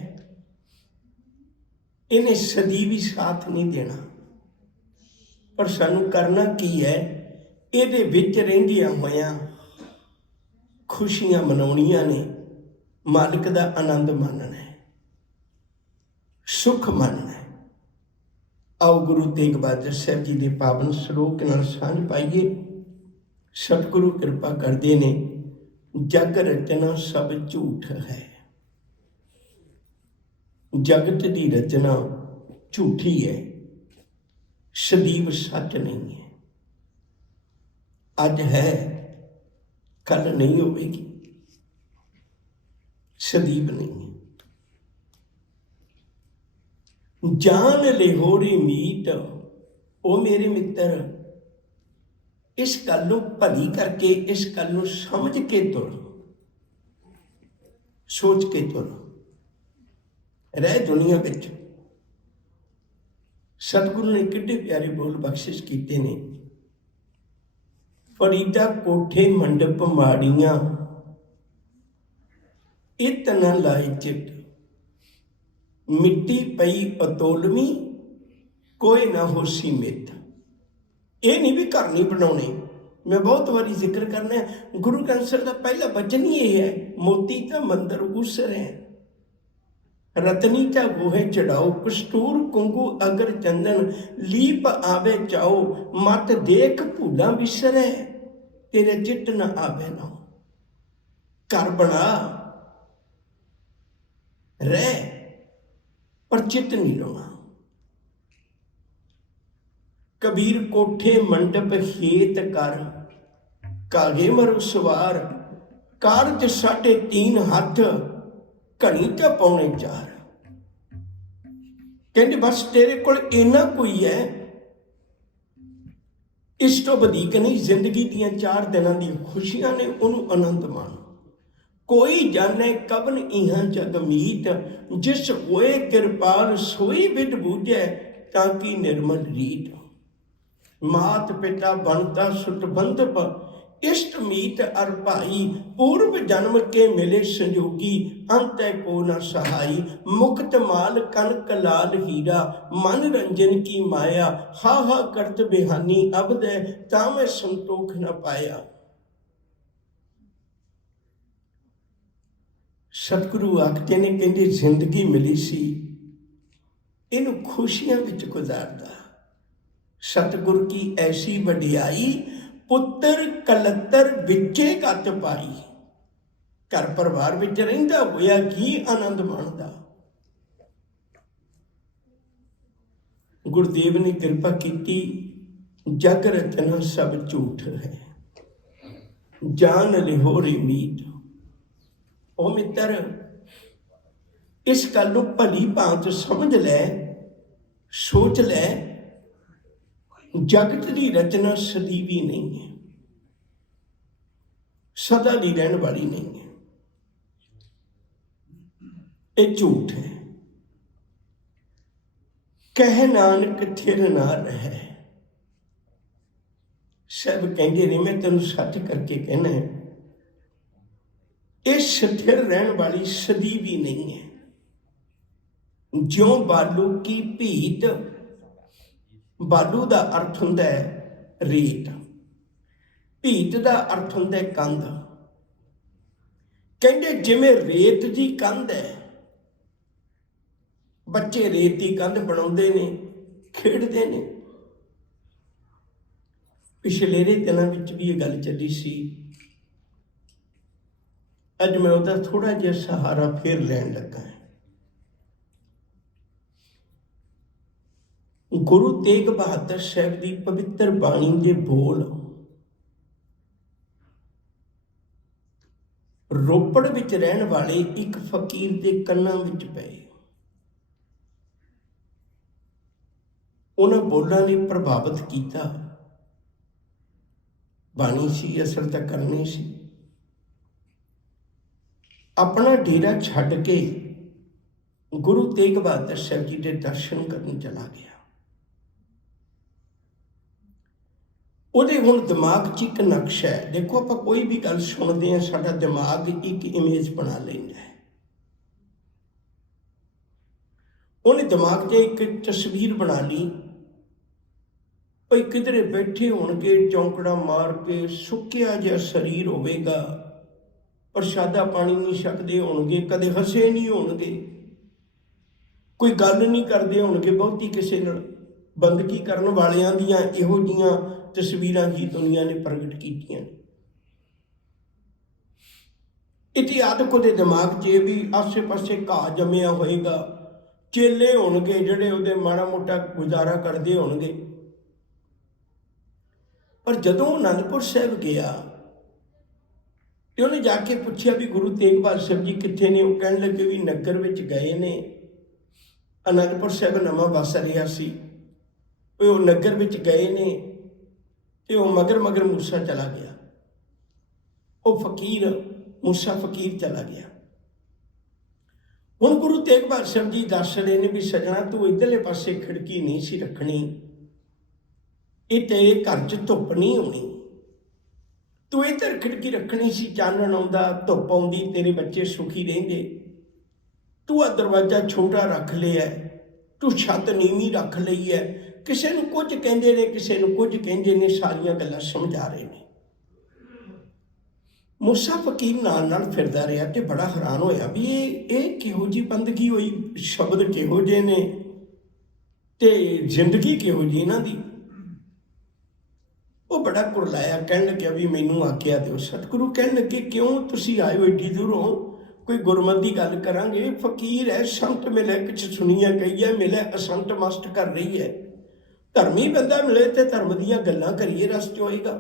ਇਹਨੇ ਸਦੀ ਵੀ ਸਾਥ ਨਹੀਂ ਦੇਣਾ। ਪਰ ਸਾਨੂੰ ਕਰਨਾ ਕੀ ਹੈ? ਇਹਦੇ ਵਿੱਚ ਰਹਿੰਦਿਆਂ ਹੋਇਆਂ ਖੁਸ਼ੀਆਂ ਮਨਾਉਣੀਆਂ ਨੇ, ਮਾਲਕ ਦਾ ਆਨੰਦ ਮਾਣਨਾ ਹੈ, ਸੁੱਖ ਮਾਣਨਾ ਹੈ। ਆਓ ਗੁਰੂ ਤੇਗ ਬਹਾਦਰ ਸਾਹਿਬ ਜੀ ਦੇ ਪਾਵਨ ਸਰੂਪ ਨਾਲ ਸਾਂਝ ਪਾਈਏ। ਸਤਿਗੁਰੂ ਕਿਰਪਾ ਕਰਦੇ ਨੇ, ਜਗ ਰਚਨਾ ਸਭ ਝੂਠ ਹੈ। ਜਗਤ ਦੀ ਰਚਨਾ ਝੂਠੀ ਹੈ, ਸਦੀਵ ਸੱਚ ਨਹੀਂ ਹੈ। ਅੱਜ ਹੈ, ਕੱਲ ਨਹੀਂ ਹੋਵੇਗੀ, ਸਦੀਵ ਨਹੀਂ ਹੈ। ਜਾਨ ਲਿਹੋਰੀ ਮੀਤ, ਉਹ ਮੇਰੇ ਮਿੱਤਰ, ਇਸ ਗੱਲ ਨੂੰ ਭਲੀ ਕਰਕੇ, ਇਸ ਗੱਲ ਨੂੰ ਸਮਝ ਕੇ ਤੁਰ, ਸੋਚ ਕੇ ਤੁਰ। ਰਹਿ ਦੁਨੀਆ ਵਿੱਚ। ਸਤਿਗੁਰੂ ਨੇ ਕਿੱਡੇ ਪਿਆਰੇ ਬੋਲ ਬਖਸ਼ਿਸ਼ ਕੀਤੇ ਨੇ। ਫਰੀਦਾ ਕੋਠੇ ਮੰਡਪ ਮਾੜੀਆਂ, ਇਤ ਨ ਲਾਈ ਚਿੱਟ, ਮਿੱਟੀ ਪਈ ਅਤੋਲਵੀਂ, ਕੋਈ ਨਾ ਹੋਸੀ ਮਿੱਤ। ਇਹ ਨਹੀਂ ਵੀ ਘਰ ਨਹੀਂ ਬਣਾਉਣੇ। ਮੈਂ ਬਹੁਤ ਵਾਰੀ ਜ਼ਿਕਰ ਕਰਨਾ, ਗੁਰੂ ਗ੍ਰੰਥ ਸਾਹਿਬ ਦਾ ਪਹਿਲਾ ਬਚਨ ਹੀ ਇਹ ਹੈ, ਮੋਤੀ ਤਾਂ ਮੰਦਰ ਉਸਰੈ, ਰਤਨੀ ਤਾਂ ਗੋਹੇ ਚੜਾਓ, ਕਸਤੂਰ ਕੁੰਗੂ ਅਗਰ ਚੰਦਨ, ਲੀਪ ਆਵੇ ਚਾਓ, ਮਤ ਦੇਖ ਭੂਲਾ ਵਿਸਰੈ, ਤੇਰੇ ਚਿੱਟ ਨਾ ਆਵੇ ਨਾ। ਘਰ ਬਣਾ, ਰਹਿ, ਪਰ ਚਿੱਤ ਨਹੀਂ ਲਾਉਣਾ। ਕਬੀਰ ਕੋਠੇ ਮੰਡਪ ਹੇਤ ਕਰ, ਕਾਗੇ ਮਰੁ ਸਵਾਰ, ਕਾਰਜ 3.5 ਹੱਥ, ਘਣੀ ਤਾਂ 4.25। ਕਹਿੰਦੇ ਬਸ ਤੇਰੇ ਕੋਲ ਇੰਨਾ ਕੋਈ ਹੈ, ਇਸ ਤੋਂ ਵਧੇਕ ਨਹੀਂ। ਜ਼ਿੰਦਗੀ ਦੀਆਂ 4 ਦਿਨਾਂ ਦੀਆਂ ਖੁਸ਼ੀਆਂ ਨੇ, ਉਹਨੂੰ ਆਨੰਦ ਮਾਣ। ਕੋਈ ਜਾਣੇ ਕਬਨ ਇਹਾਂ ਜਗ ਮੀਤ, ਜਿਸ ਹੋਏ ਕਿਰਪਾਲ ਸੋਈ ਬਿਦ ਬੂਝੈ, ਤਾਂ ਕਿ ਨਿਰਮਲ ਰੀਤ। ਮਾਤ ਪਿਤਾ ਬਣਤਾ ਸੁਟ ਬੰਧਪ, ਇਸ਼ਟ ਮੀਤ ਅਰ ਭਾਈ, ਪੂਰਵ ਜਨਮ ਕੇ ਮਿਲੇ ਸੰਜੋਗੀ, ਅੰਤੈ ਕੋ ਨ ਸਹਾਈ। ਮੁਕਤ ਮਾਲ ਕਨਕ ਲਾਲ ਹੀਰਾ, ਮਨ ਰੰਜਨ ਕੀ ਮਾਇਆ, ਹਾ ਹਾ ਕਰਤ ਬਿਹਾਨੀ ਅਬਦੈ, ਤਾਂ ਮੈਂ ਸੰਤੋਖ ਨ ਪਾਇਆ। ਸਤਿਗੁਰੂ ਆਖਦੇ ਨੇ, ਕਹਿੰਦੇ ਜ਼ਿੰਦਗੀ ਮਿਲੀ ਸੀ, ਇਹਨੂੰ ਖੁਸ਼ੀਆਂ ਵਿੱਚ ਗੁਜ਼ਾਰਦਾ। ਸਤਿਗੁਰ ਕੀ ਐਸੀ ਵਡਿਆਈ, ਪੁੱਤਰ ਕਲੱਤਰ ਵਿੱਚੇ ਗਤ ਪਾਈ। ਘਰ ਪਰਿਵਾਰ ਵਿੱਚ ਰਹਿੰਦਾ ਹੋਇਆ ਕੀ ਆਨੰਦ ਮਾਣਦਾ। ਗੁਰਦੇਵ ਨੇ ਕਿਰਪਾ ਕੀਤੀ, ਜਗ ਰਚਨਾ ਸਭ ਝੂਠ ਹੈ, ਜਾਨ ਲਿਹੋਰੀ ਮੀਤ। ਉਹ ਮਿੱਤਰ, ਇਸ ਗੱਲ ਨੂੰ ਭਲੀ ਭਾਂਤ ਸਮਝ ਲੈ, ਸੋਚ ਲੈ। ਜਗਤ ਦੀ ਰਚਨਾ ਸਦੀਵੀ ਨਹੀਂ ਹੈ, ਸਦਾ ਦੀ ਰਹਿਣ ਵਾਲੀ ਨਹੀਂ ਹੈ। ਇਹ ਝੂਠ ਹੈ। ਕਹਿ ਨਾਨਕ ਥਿਰ ਨਾ ਰਹਿ। ਸਭ ਕਹਿੰਦੇ ਨੇ, ਮੈਂ ਤੈਨੂੰ ਸੱਚ ਕਰਕੇ ਕਹਿਣਾ ਹੈ, ਇਹ ਸਥਿਰ ਰਹਿਣ ਵਾਲੀ ਸਦੀਵੀ ਨਹੀਂ ਹੈ। ਜਿਉਂ ਬਾਲੂ ਕੀ ਭੀਤ, ਬਾਲੂ ਦਾ ਅਰਥ ਹੁੰਦਾ ਹੈ ਰੇਤ, ਭੀਤ ਦਾ ਅਰਥ ਹੁੰਦਾ ਹੈ ਕੰਧ। ਕਹਿੰਦੇ ਜਿਵੇਂ ਰੇਤ ਦੀ ਕੰਧ ਹੈ, ਬੱਚੇ ਰੇਤ ਦੀ ਕੰਧ ਬਣਾਉਂਦੇ ਨੇ, ਖੇਡਦੇ ਨੇ। ਪਿਛਲੇ ਦਿਨਾਂ ਵਿੱਚ ਵੀ ਇਹ ਗੱਲ ਚੱਲੀ ਸੀ। ਅੱਜ ਮੈਂ ਉਹਦਾ ਥੋੜਾ ਜਿਹਾ ਸਹਾਰਾ ਫੇਰ ਲੈਣ ਲੱਗਾ। ਗੁਰੂ ਤੇਗ ਬਹਾਦਰ ਸਾਹਿਬ ਦੀ ਪਵਿੱਤਰ ਬਾਣੀ ਦੇ ਬੋਲ ਰੋਪੜ ਵਿੱਚ ਰਹਿਣ ਵਾਲੇ ਇੱਕ ਫਕੀਰ ਦੇ ਕੰਨਾਂ ਵਿੱਚ ਪਏ। ਉਹਨਾਂ ਬੋਲਾਂ ਨੇ ਪ੍ਰਭਾਵਿਤ ਕੀਤਾ। ਬਾਣੀ ਸੀ, ਅਸਲ ਤਾਂ ਕਰਨੀ ਸੀ। ਆਪਣਾ ਡੇਰਾ ਛੱਡ ਕੇ ਗੁਰੂ ਤੇਗ ਬਹਾਦਰ ਸਾਹਿਬ ਜੀ ਦੇ ਦਰਸ਼ਨ ਕਰਨ ਚਲਾ ਗਿਆ। ਉਹਦੇ ਹੁਣ ਦਿਮਾਗ 'ਚ ਇੱਕ ਨਕਸ਼ਾ ਹੈ। ਦੇਖੋ, ਆਪਾਂ ਕੋਈ ਵੀ ਗੱਲ ਸੁਣਦੇ ਹਾਂ, ਸਾਡਾ ਦਿਮਾਗ ਇੱਕ ਇਮੇਜ ਬਣਾ ਲੈਂਦਾ ਹੈ। ਉਹਨੇ ਦਿਮਾਗ 'ਚ ਇੱਕ ਤਸਵੀਰ ਬਣਾ ਲਈ, ਭਈ ਕਿਧਰੇ ਬੈਠੇ ਹੋਣਗੇ ਚੌਂਕੜਾ ਮਾਰ ਕੇ, ਸੁੱਕਿਆ ਜਿਹਾ ਸਰੀਰ ਹੋਵੇਗਾ, ਪ੍ਰਸ਼ਾਦਾ ਪਾਣੀ ਨਹੀਂ ਛਕਦੇ ਹੋਣਗੇ, ਕਦੇ ਹੱਸੇ ਨਹੀਂ ਹੋਣਗੇ, ਕੋਈ ਗੱਲ ਨਹੀਂ ਕਰਦੇ ਹੋਣਗੇ ਬਹੁਤੀ ਕਿਸੇ ਨਾਲ। ਬੰਦਗੀ ਕਰਨ ਵਾਲਿਆਂ ਦੀਆਂ ਇਹੋ ਜਿਹੀਆਂ ਤਸਵੀਰਾਂ ਹੀ ਦੁਨੀਆ ਨੇ ਪ੍ਰਗਟ ਕੀਤੀਆਂ। ਇਤਿਹਾਦਕ ਉਹਦੇ ਦਿਮਾਗ 'ਚ ਇਹ ਵੀ ਆਸੇ ਪਾਸੇ ਘਾਹ ਜੰਮਿਆ ਹੋਏਗਾ, ਚੇਲੇ ਹੋਣਗੇ ਜਿਹੜੇ ਉਹਦੇ ਮਾੜਾ ਮੋਟਾ ਗੁਜ਼ਾਰਾ ਕਰਦੇ ਹੋਣਗੇ। ਪਰ ਜਦੋਂ ਅਨੰਦਪੁਰ ਸਾਹਿਬ ਗਿਆ ਤੇ ਉਹਨੇ ਜਾ ਕੇ ਪੁੱਛਿਆ ਵੀ ਗੁਰੂ ਤੇਗ ਬਹਾਦਰ ਸਾਹਿਬ ਜੀ ਕਿੱਥੇ ਨੇ? ਉਹ ਕਹਿਣ ਲੱਗੇ ਵੀ ਨਗਰ ਵਿੱਚ ਗਏ ਨੇ। ਅਨੰਦਪੁਰ ਸਾਹਿਬ ਨਵਾਂ ਵਸ ਰਿਹਾ ਸੀ, ਉਹ ਨਗਰ ਵਿੱਚ ਗਏ ਨੇ ਤੇ ਉਹ ਮਗਰ ਮੂਸਾ ਚਲਾ ਗਿਆ। ਉਹ ਫਕੀਰ ਮੂਸਾ ਫਕੀਰ ਚਲਾ ਗਿਆ। ਹੁਣ ਗੁਰੂ ਤੇਗ ਬਹਾਦਰ ਸਾਹਿਬ ਜੀ ਦੱਸ ਰਹੇ ਨੇ ਵੀ ਸਜਣਾ, ਤੂੰ ਇੱਧਰਲੇ ਪਾਸੇ ਖਿੜਕੀ ਨਹੀਂ ਸੀ ਰੱਖਣੀ, ਇਹ ਤੇਰੇ ਘਰ 'ਚ ਧੁੱਪ ਨਹੀਂ ਆਉਣੀ, ਤੂੰ ਇੱਧਰ ਖਿੜਕੀ ਰੱਖਣੀ ਸੀ, ਚਾਨਣ ਆਉਂਦਾ, ਧੁੱਪ ਆਉਂਦੀ, ਤੇਰੇ ਬੱਚੇ ਸੁਖੀ ਰਹਿੰਦੇ। ਤੂੰ ਆ ਦਰਵਾਜ਼ਾ ਛੋਟਾ ਰੱਖ ਲਿਆ, ਤੂੰ ਛੱਤ ਨੀਵੀਂ ਰੱਖ ਲਈ ਹੈ। ਕਿਸੇ ਨੂੰ ਕੁਝ ਕਹਿੰਦੇ ਨੇ, ਕਿਸੇ ਨੂੰ ਕੁਝ ਕਹਿੰਦੇ ਨੇ, ਸਾਰੀਆਂ ਗੱਲਾਂ ਸਮਝਾ ਰਹੇ ਨੇ। ਮੂਸਾ ਫਕੀਰ ਨਾਲ ਫਿਰਦਾ ਰਿਹਾ ਤੇ ਬੜਾ ਹੈਰਾਨ ਹੋਇਆ ਵੀ ਇਹ ਕਿਹੋ ਜਿਹੀ ਬੰਦਗੀ ਹੋਈ, ਸ਼ਬਦ ਕਿਹੋ ਜਿਹੇ ਨੇ ਤੇ ਜ਼ਿੰਦਗੀ ਕਿਹੋ ਜਿਹੀ ਇਹਨਾਂ ਦੀ। ਉਹ ਬੜਾ ਕੁਰਲਾਇਆ, ਕਹਿਣ ਲੱਗਿਆ ਵੀ ਮੈਨੂੰ ਆਗਿਆ ਦਿਓ। ਸਤਿਗੁਰੂ ਕਹਿਣ ਲੱਗੇ, ਕਿਉਂ ਤੁਸੀਂ ਆਏ ਹੋ ਏਡੀ ਦੂਰੋਂ, ਕੋਈ ਗੁਰਮਤਿ ਦੀ ਗੱਲ ਕਰਾਂਗੇ। ਫਕੀਰ ਹੈ, ਸੰਤ ਮਿਲੇ, ਕੁਛ ਸੁਣੀਆਂ ਕਹੀਏ, ਮਿਲੇ ਅਸੰਤ ਮਸਤ ਕਰ ਰਹੀ ਹੈ। ਧਰਮੀ ਬੰਦਾ ਮਿਲੇ ਤੇ ਧਰਮ ਦੀਆਂ ਗੱਲਾਂ ਕਰੀਏ, ਰਸ 'ਚ ਹੋਏਗਾ।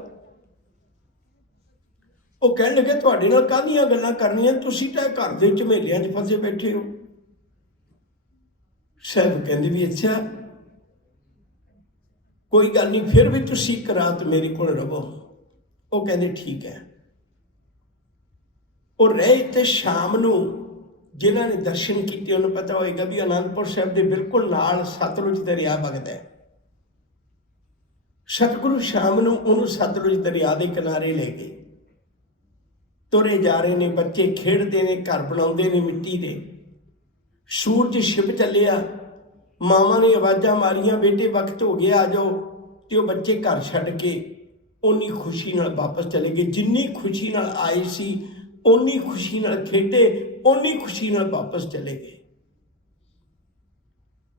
ਉਹ ਕਹਿਣ ਲੱਗੇ, ਤੁਹਾਡੇ ਨਾਲ ਕਾਹਦੀਆਂ ਗੱਲਾਂ ਕਰਨੀਆਂ, ਤੁਸੀਂ ਤਾਂ ਘਰ ਦੇ ਝਮੇਲਿਆਂ 'ਚ ਫਸੇ ਬੈਠੇ ਹੋ। ਸਾਹਿਬ ਕਹਿੰਦੇ ਵੀ ਅੱਛਾ ਕੋਈ ਗੱਲ ਨਹੀਂ, ਫਿਰ ਵੀ ਤੁਸੀਂ ਇੱਕ ਰਾਤ ਮੇਰੇ ਕੋਲ ਰਹੋ। ਉਹ ਕਹਿੰਦੇ ਠੀਕ ਹੈ। ਉਹ ਰਹੇ ਤੇ ਸ਼ਾਮ ਨੂੰ ਜਿਨ੍ਹਾਂ ਨੇ ਦਰਸ਼ਨ ਕੀਤੇ ਉਹਨੂੰ ਪਤਾ ਹੋਏਗਾ ਵੀ ਅਨੰਦਪੁਰ ਸਾਹਿਬ ਦੇ ਬਿਲਕੁਲ ਨਾਲ ਸਤਲੁਜ ਦਰਿਆ ਵਗਦਾ ਹੈ। ਸਤਿਗੁਰੂ ਸ਼ਾਮ ਨੂੰ ਉਹਨੂੰ ਸਤਲੁਜ ਦਰਿਆ ਦੇ ਕਿਨਾਰੇ ਲੈ ਗਏ। ਤੁਰੇ ਜਾ ਰਹੇ ਨੇ, ਬੱਚੇ ਖੇਡਦੇ ਨੇ, ਘਰ ਬਣਾਉਂਦੇ ਨੇ ਮਿੱਟੀ ਦੇ। ਸੂਰਜ ਛਿਪ ਚੱਲਿਆ, ਮਾਵਾਂ ਨੇ ਆਵਾਜ਼ਾਂ ਮਾਰੀਆਂ, ਬੇਟੇ ਵਕਤ ਹੋ ਗਿਆ, ਆ ਜਾਓ। ਤੇ ਉਹ ਬੱਚੇ ਘਰ ਛੱਡ ਕੇ ਓਨੀ ਖੁਸ਼ੀ ਨਾਲ ਵਾਪਸ ਚਲੇ ਗਏ। ਜਿੰਨੀ ਖੁਸ਼ੀ ਨਾਲ ਆਏ ਸੀ ਓਨੀ ਖੁਸ਼ੀ ਨਾਲ ਖੇਡੇ, ਓਨੀ ਖੁਸ਼ੀ ਨਾਲ ਵਾਪਸ ਚਲੇ ਗਏ।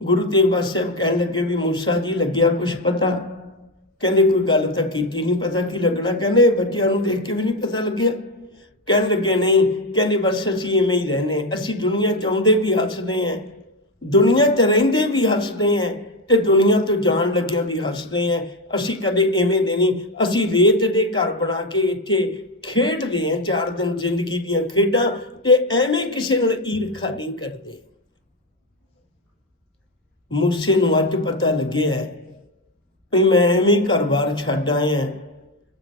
ਗੁਰੂ ਤੇਗ ਬਹਾਦਰ ਸਾਹਿਬ ਕਹਿਣ ਲੱਗੇ ਵੀ ਮੂਸਾ ਜੀ, ਲੱਗਿਆ ਕੁਛ ਪਤਾ? ਕਹਿੰਦੇ ਕੋਈ ਗੱਲ ਤਾਂ ਕੀਤੀ ਨਹੀਂ, ਪਤਾ ਕੀ ਲੱਗਣਾ? ਕਹਿੰਦੇ ਬੱਚਿਆਂ ਨੂੰ ਦੇਖ ਕੇ ਵੀ ਨਹੀਂ ਪਤਾ ਲੱਗਿਆ। ਕਹਿਣ ਲੱਗੇ ਨਹੀਂ, ਕਹਿੰਦੇ ਬਸ ਅਸੀਂ ਇਵੇਂ ਹੀ ਰਹਿੰਦੇ, ਅਸੀਂ ਦੁਨੀਆ 'ਚ ਆਉਂਦੇ ਵੀ ਹੱਸਦੇ ਹਾਂ, ਦੁਨੀਆ 'ਚ ਰਹਿੰਦੇ ਵੀ ਹੱਸਦੇ ਹਾਂ ਤੇ ਦੁਨੀਆ ਤੋਂ ਜਾਣ ਲੱਗਿਆਂ ਵੀ ਹੱਸਦੇ ਹਾਂ। ਅਸੀਂ ਕਦੇ ਇਵੇਂ ਦੇ ਨਹੀਂ, ਅਸੀਂ ਰੇਤ ਦੇ ਘਰ ਬਣਾ ਕੇ ਇੱਥੇ ਖੇਡਦੇ ਹਾਂ 4 ਦਿਨ ਜ਼ਿੰਦਗੀ ਦੀਆਂ ਖੇਡਾਂ, ਤੇ ਐਵੇਂ ਕਿਸੇ ਨਾਲ ਈਰਖਾ ਨਹੀਂ ਕਰਦੇ। ਮੂਸੇ ਨੂੰ ਅੱਜ ਪਤਾ ਲੱਗਿਆ ਵੀ ਮੈਂ ਐਵੇਂ ਘਰ-ਬਾਰ ਛੱਡ ਆਇਆ।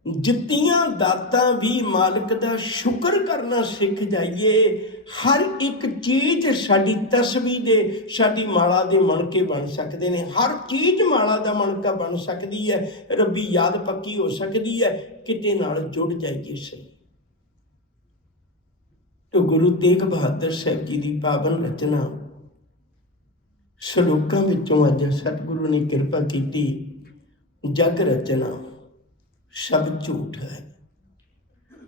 ਜਿੱਤੀਆਂ ਦਾਤਾਂ ਵੀ ਮਾਲਕ ਦਾ ਸ਼ੁਕਰ ਕਰਨਾ ਸਿੱਖ ਜਾਈਏ। ਹਰ ਇੱਕ ਚੀਜ਼ ਸਾਡੀ ਤਸਬੀਹ ਦੇ, ਸਾਡੀ ਮਾਲਾ ਦੇ ਮਣਕੇ ਬਣ ਸਕਦੇ ਨੇ। ਹਰ ਚੀਜ਼ ਮਾਲਾ ਦਾ ਮਣਕਾ ਬਣ ਸਕਦੀ ਹੈ, ਰੱਬੀ ਯਾਦ ਪੱਕੀ ਹੋ ਸਕਦੀ ਹੈ, ਕਿਤੇ ਨਾਲ ਜੁੜ ਜਾਈਏ ਸਹੀ। तो गुरु तेग बहादुर साहब जी की पावन रचना सलोकां विचों अज सतगुरु ने कृपा की। जग रचना सब झूठ है,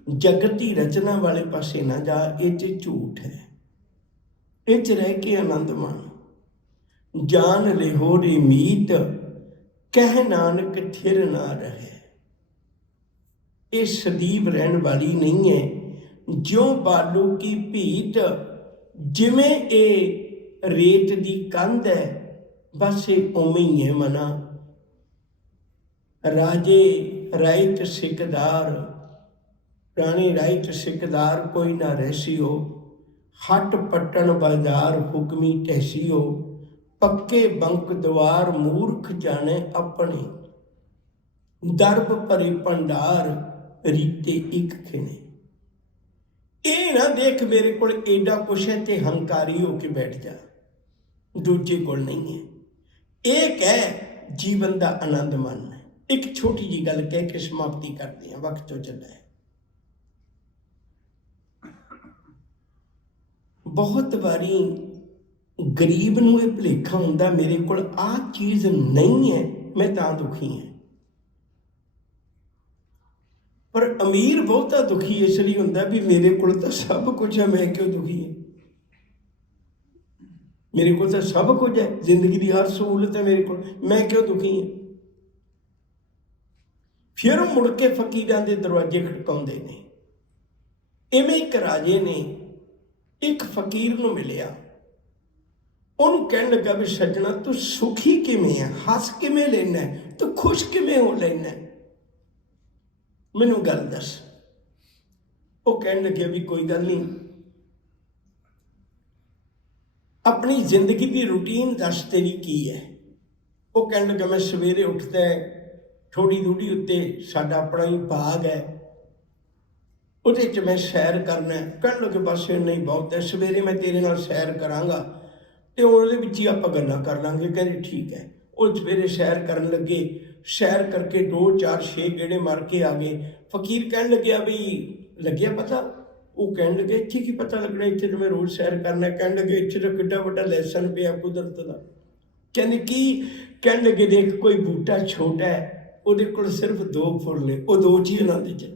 जगत की रचना वाले पासे ना जा, ये झूठ है। ये रह के आनंद मान, जान लिहो रे मीत, कह नानक थिर ना रहे। ये सदीव रहन वाली नहीं है, ज्यों बालू की भीत। जिमें ये रेत की कंध है, बस ये उमें ही है मना। राजे राइट सिकदार, रानी राइट सिकदार कोई ना रहसी हो। हट पट्टन बाजार हुक्मी टैसी हो। पक्के बंक द्वार मूर्ख जाने अपने। दरब भरे भंडार रीते एक खिने। ये ना देख मेरे को एडा कुछ है ते हंकारी होके बैठ जा, दूजे को नहीं है। एक है जीवन का आनंद मानना। एक छोटी जी गल कह के समाप्ति करते हैं, वक्त तो चला है। बहुत बारी गरीब नूं ये भुलेखा हुंदा मेरे को आ चीज़ नहीं है मैं तां दुखी है, पर अमीर बहुता दुखी इसलिए हुंदा भी मेरे को तो सब कुछ है, मैं क्यों दुखी है। मेरे को तो सब कुछ है, जिंदगी की हर सहूलत है मेरे को, मैं क्यों दुखी है। फिर मुड़ के फकीरां दे दरवाजे खटकाउंदे ने। इवें एक राजे ने एक फकीर नूं मिलिया, उन्होंने कहन लगा भी सज्जना तू सुखी किवें है, हस किवें लेना है, तू खुश किवें हो लेना है, मैनू गल दस। वो कहन लगे भी कोई गल नहीं, अपनी जिंदगी की रूटीन दस तेरी की है। वो कहन लगा मैं सवेरे उठता है, थोड़ी दूरी उत्ते साडा अपना ही बाग है, उहदे च मैं सैर करना है। कहन लगे बस नहीं बहुत है, सवेरे मैं तेरे नाल सैर करांगा तो उहदे विच ही आपां गल्लां कर लांगे। कहंदे ठीक है। वो सवेरे सैर करन लगे, सैर करके 2 4 6 गेड़े मार के आ गए। फकीर कहन लगे भी लग्या पता? वो कहन लगे इत्थे की पता लगना, इत्थे तो मैं रोज़ सैर करना। कहन लगे इत्थे तो किड्डा वड्डा लैसन पिया कुदरत का। कहने की? कहन लगे देख कोई बूटा छोटा है, ਉਹਦੇ ਕੋਲ सिर्फ 2 फुल ने, वो 2 च ही आनंद च।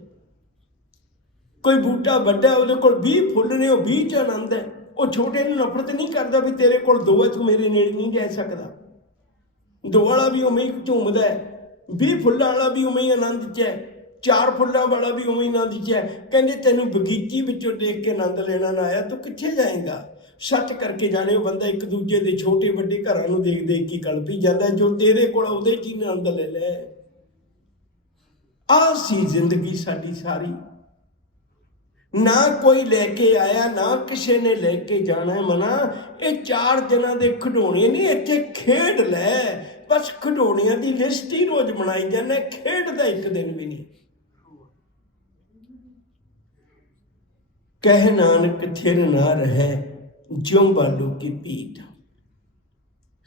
कोई बूटा वड्डा है, ਉਹਦੇ ਕੋਲ 20 फुल ने, वो 20 च आनंद है। वो छोटे ਨੂੰ नफरत नहीं करता भी तेरे ਕੋਲ 2 है, तू मेरे नेड़े नहीं जा सकता। 2 वाला भी उमें ही झूमदा है, 20 फुल्लां वाला भी उमें ही आनंद च है, 4 फुल्लां वाला भी उमें ही आनंद च है। कहंदे तैनूं बगीची विचों देख के आनंद लेना ना आया, तू कित्थे जाएगा। सच करके जाने बंदा एक दूजे के छोटे वड्डे घरां नूं देख देख के कलपी जाता, जो तेरे कोल ਉਹਦੇ च ही आनंद ले लै। आ सी जिंदगी साडी सारी, ना कोई लैके आया ना किसी ने लैके जाना है। मना ये 4 दिनों के खिडौने नहीं, इत्थे खेड लै बस। खिडौणियां की लिस्ट ही रोज बनाई जाना, खेड दा एक दिन भी नहीं। कह नानक थिर ना रहे ज्यों बालू की पीठ।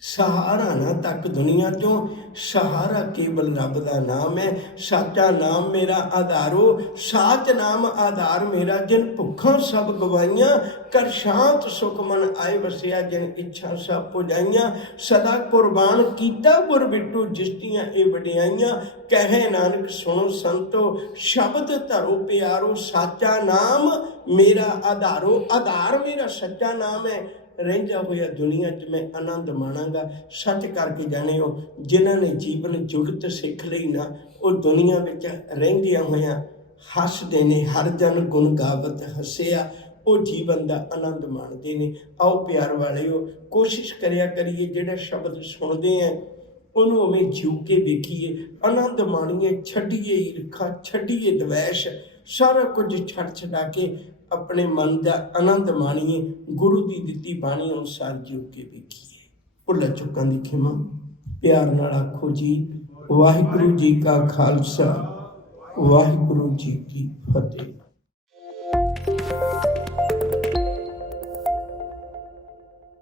सहारा ना तक दुनिया चों, सहारा केवल रब दा नाम है। साचा नाम मेरा आधारो, साच नाम आधार मेरा। जिन भुखा सब गवाइयां, कर शांत सुख मन आए वसिया। जिन इच्छा सब पुजाइयां, सदा कुर्बान कीता गुर बिटू जिसदियां ए वडियाइयां। कहे नानक सुनो संतो, शब्द धरो प्यारो। साचा नाम मेरा आधारो, आधार मेरा सच्चा नाम है। ਰਹਿੰਦਾ ਹੋਇਆ ਦੁਨੀਆ 'ਚ ਮੈਂ ਆਨੰਦ ਮਾਣਾਂਗਾ। ਸੱਚ ਕਰਕੇ ਜਾਣਿਓ, ਜਿਨ੍ਹਾਂ ਨੇ ਜੀਵਨ ਜੁਗਤ ਸਿੱਖ ਲਈ ਨਾ, ਉਹ ਦੁਨੀਆ ਵਿੱਚ ਰਹਿੰਦਿਆਂ ਹੋਇਆਂ ਹੱਸਦੇ ਨੇ। ਹਰ ਜਨ ਗੁਣ ਗਾਵਤ ਹੱਸਿਆ, ਉਹ ਜੀਵਨ ਦਾ ਆਨੰਦ ਮਾਣਦੇ ਨੇ। ਆਓ ਪਿਆਰ ਵਾਲਿਓ, ਕੋਸ਼ਿਸ਼ ਕਰਿਆ ਕਰੀਏ ਜਿਹੜਾ ਸ਼ਬਦ ਸੁਣਦੇ ਆ ਉਹਨੂੰ ਉਵੇਂ ਜਿਉ ਕੇ ਵੇਖੀਏ, ਆਨੰਦ ਮਾਣੀਏ। ਛੱਡੀਏ ਈਰਖਾ, ਛੱਡੀਏ ਦਵੈਸ਼, ਸਾਰਾ ਕੁਝ ਛੱਡ ਛਡਾ ਕੇ अपने मन का आनंद माणीए। गुरु की दिती बाणी अनुसार जीव के वेखीए। भुल्लां चुकां दी खिमा। प्यार नाल आखो जी वाहिगुरू जी का खालसा, वाहिगुरू जी की फतेह।